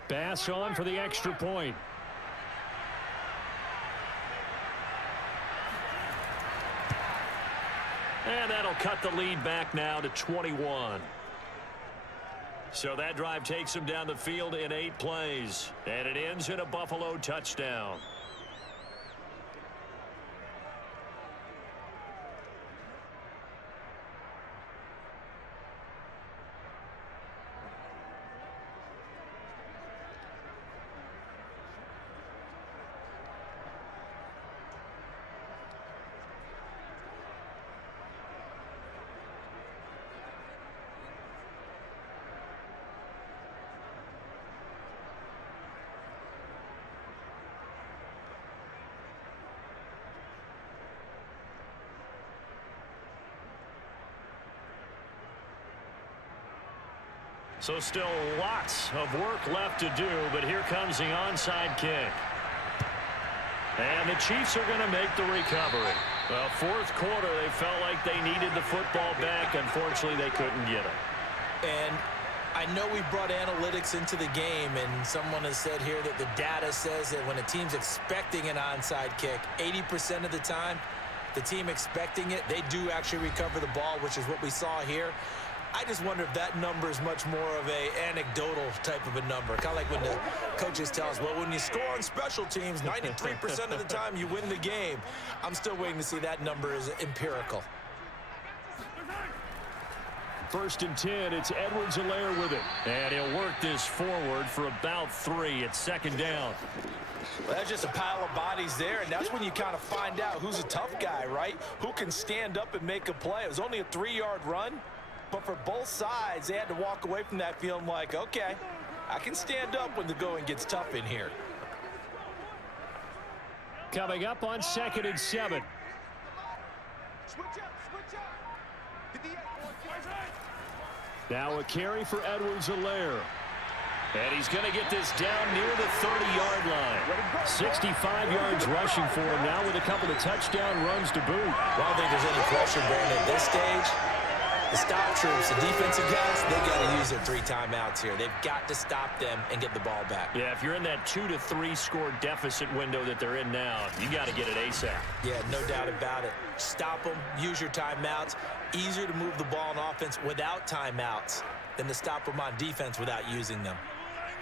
Bass on for the extra point. And that'll cut the lead back now to 21. So that drive takes him down the field in 8 plays. And it ends in a Buffalo touchdown. So still lots of work left to do, but here comes the onside kick. And the Chiefs are going to make the recovery. Well, fourth quarter, they felt like they needed the football back. Unfortunately, they couldn't get it. And I know we brought analytics into the game, and someone has said here that the data says that when a team's expecting an onside kick, 80% of the time, the team expecting it, they do actually recover the ball, which is what we saw here. I just wonder if that number is much more of a anecdotal type of a number. Kind of like when the coaches tell us, well, when you score on special teams, 93% of the time you win the game. I'm still waiting to see that number is empirical. 1st and 10, it's Edwards-Helaire with it. And he'll work this forward for about 3. It's 2nd down. Well, that's just a pile of bodies there, and that's when you kind of find out who's a tough guy, right? Who can stand up and make a play. It was only a 3-yard run, but for both sides, they had to walk away from that feeling like, okay, I can stand up when the going gets tough in here. Coming up on 2nd and 7. Now a carry for Edwards-Helaire. And he's going to get this down near the 30-yard line. 65 yards rushing for him now with a couple of touchdown runs to boot. Well, I don't think there's any question, Brandon, at this stage. The stop troops, the defensive guys, they got to use their 3 timeouts here. They've got to stop them and get the ball back. Yeah, if you're in that 2 to 3 score deficit window that they're in now, you got to get it ASAP. Yeah, no doubt about it. Stop them, use your timeouts. Easier to move the ball on offense without timeouts than to stop them on defense without using them.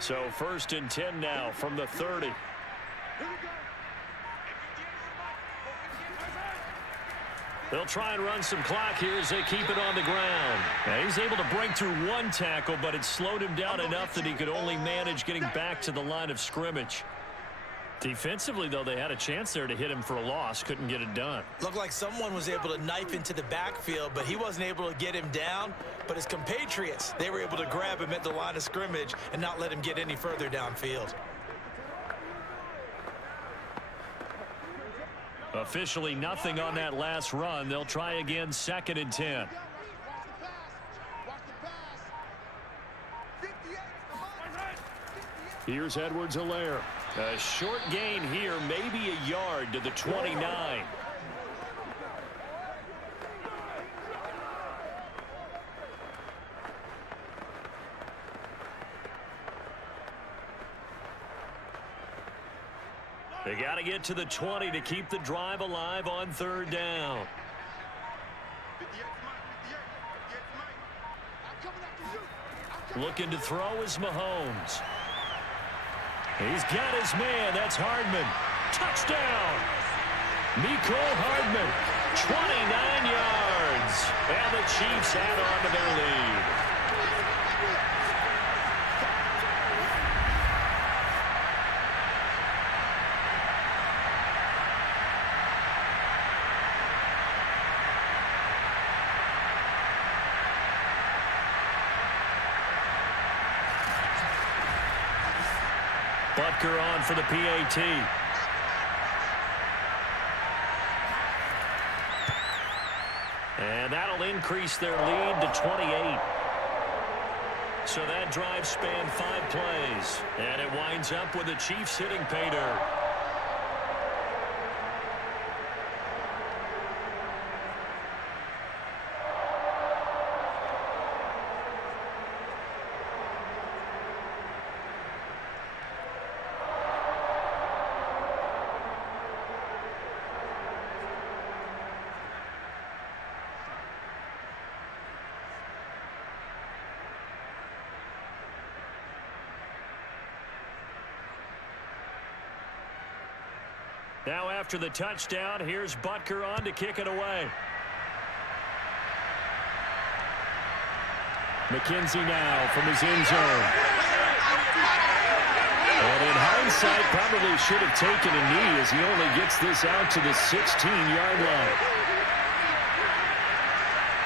So 1st and 10 now from the 30. They'll try and run some clock here as they keep it on the ground. Now he's able to break through 1 tackle, but it slowed him down enough that he could only manage getting back to the line of scrimmage. Defensively, though, they had a chance there to hit him for a loss. Couldn't get it done. Looked like someone was able to knife into the backfield, but he wasn't able to get him down. But his compatriots, they were able to grab him at the line of scrimmage and not let him get any further downfield. Officially nothing on that last run. They'll try again 2nd and 10. Here's Edwards-Helaire. A short gain here, maybe a yard to the 29. They got to get to the 20 to keep the drive alive on 3rd down. Looking to throw is Mahomes. He's got his man. That's Hardman. Touchdown. Mecole Hardman. 29 yards. And the Chiefs add on to their lead. Butker on for the PAT. And that'll increase their lead to 28. So that drive spanned 5 plays. And it winds up with the Chiefs hitting pay dirt. Now after the touchdown, here's Butker on to kick it away. McKenzie now from his end zone. And in hindsight, probably should have taken a knee as he only gets this out to the 16-yard line.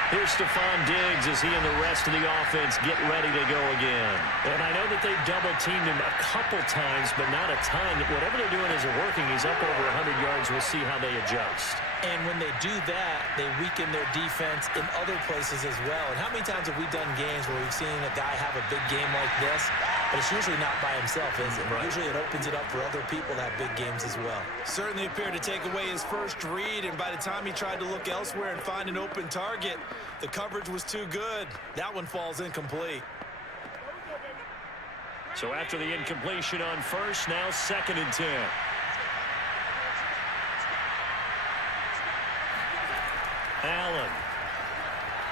Here's Stephon Diggs as he and the rest of the offense get ready to go again. And I know that they've double-teamed him a couple times, but not a ton. Whatever they're doing isn't working. He's up over 100 yards. We'll see how they adjust. And when they do that, they weaken their defense in other places as well. And how many times have we done games where we've seen a guy have a big game like this, but it's usually not by himself, is it? Right. Usually it opens it up for other people to have big games as well. Certainly appeared to take away his first read, and by the time he tried to look elsewhere and find an open target, the coverage was too good. That one falls incomplete. So after the incompletion on first, now 2nd and 10. Allen.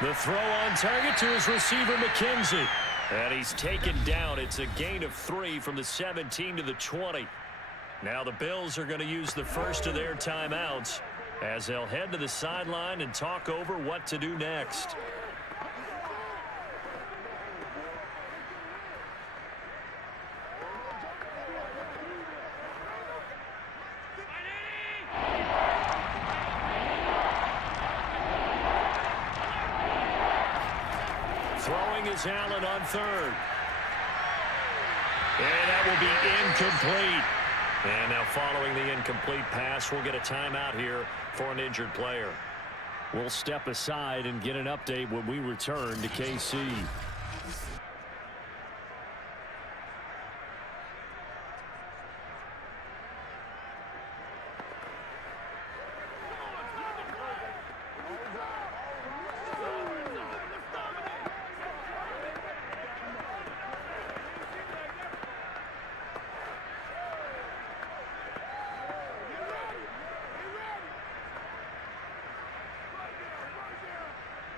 The throw on target to his receiver, McKenzie. And he's taken down. It's a gain of 3 from the 17 to the 20. Now the Bills are going to use the first of their timeouts as they'll head to the sideline and talk over what to do next. Throwing is Allen on 3rd. And that will be incomplete. And now following the incomplete pass, we'll get a timeout here for an injured player. We'll step aside and get an update when we return to KC.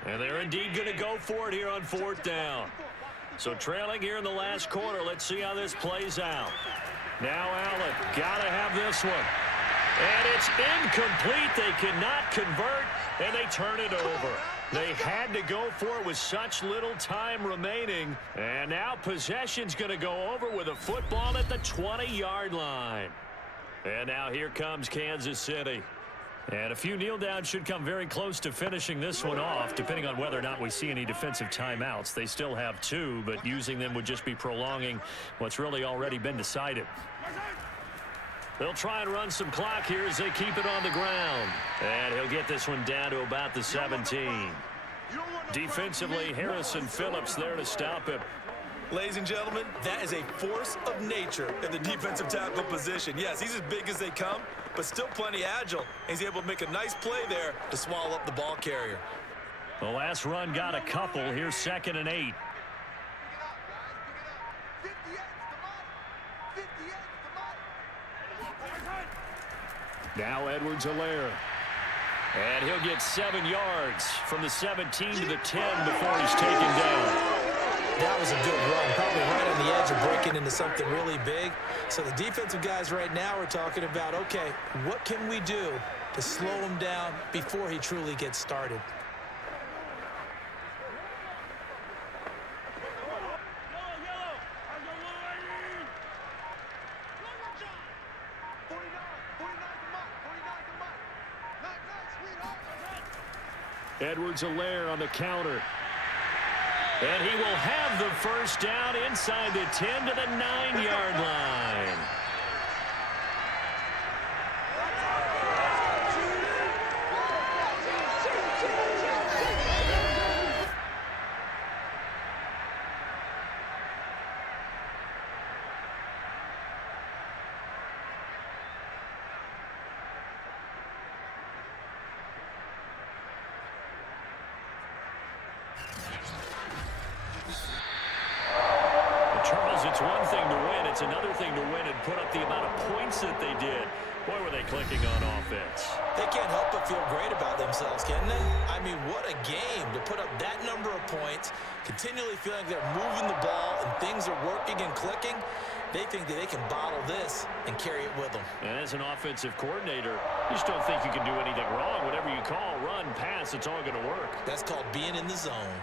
And they're indeed going to go for it here on 4th down. So trailing here in the last quarter. Let's see how this plays out. Now Allen, got to have this one. And it's incomplete. They cannot convert, and they turn it over. They had to go for it with such little time remaining. And now possession's going to go over with a football at the 20-yard line. And now here comes Kansas City. And a few kneel downs should come very close to finishing this one off, depending on whether or not we see any defensive timeouts. They still have 2, but using them would just be prolonging what's really already been decided. They'll try and run some clock here as they keep it on the ground. And he'll get this one down to about the 17. Defensively, Harrison Phillips there to stop him. Ladies and gentlemen, that is a force of nature in the defensive tackle position. Yes, he's as big as they come, but still plenty agile. He's able to make a nice play there to swallow up the ball carrier. The last run got a couple. Here's 2nd and 8. Now Edwards-Helaire. And he'll get 7 yards from the 17 to the 10 before he's taken down. That was a good run, probably right on the edge of breaking into something really big. So the defensive guys right now are talking about, okay, what can we do to slow him down before he truly gets started? Edwards-Helaire on the counter. And he will have the first down inside the 10 to the 9-yard line. It's one thing to win. It's another thing to win and put up the amount of points that they did. Boy, were they clicking on offense. They can't help but feel great about themselves, can they? I mean, what a game to put up that number of points, continually feeling like they're moving the ball and things are working and clicking. They think that they can bottle this and carry it with them. And as an offensive coordinator, you just don't think you can do anything wrong. Whatever you call, run, pass, it's all going to work. That's called being in the zone.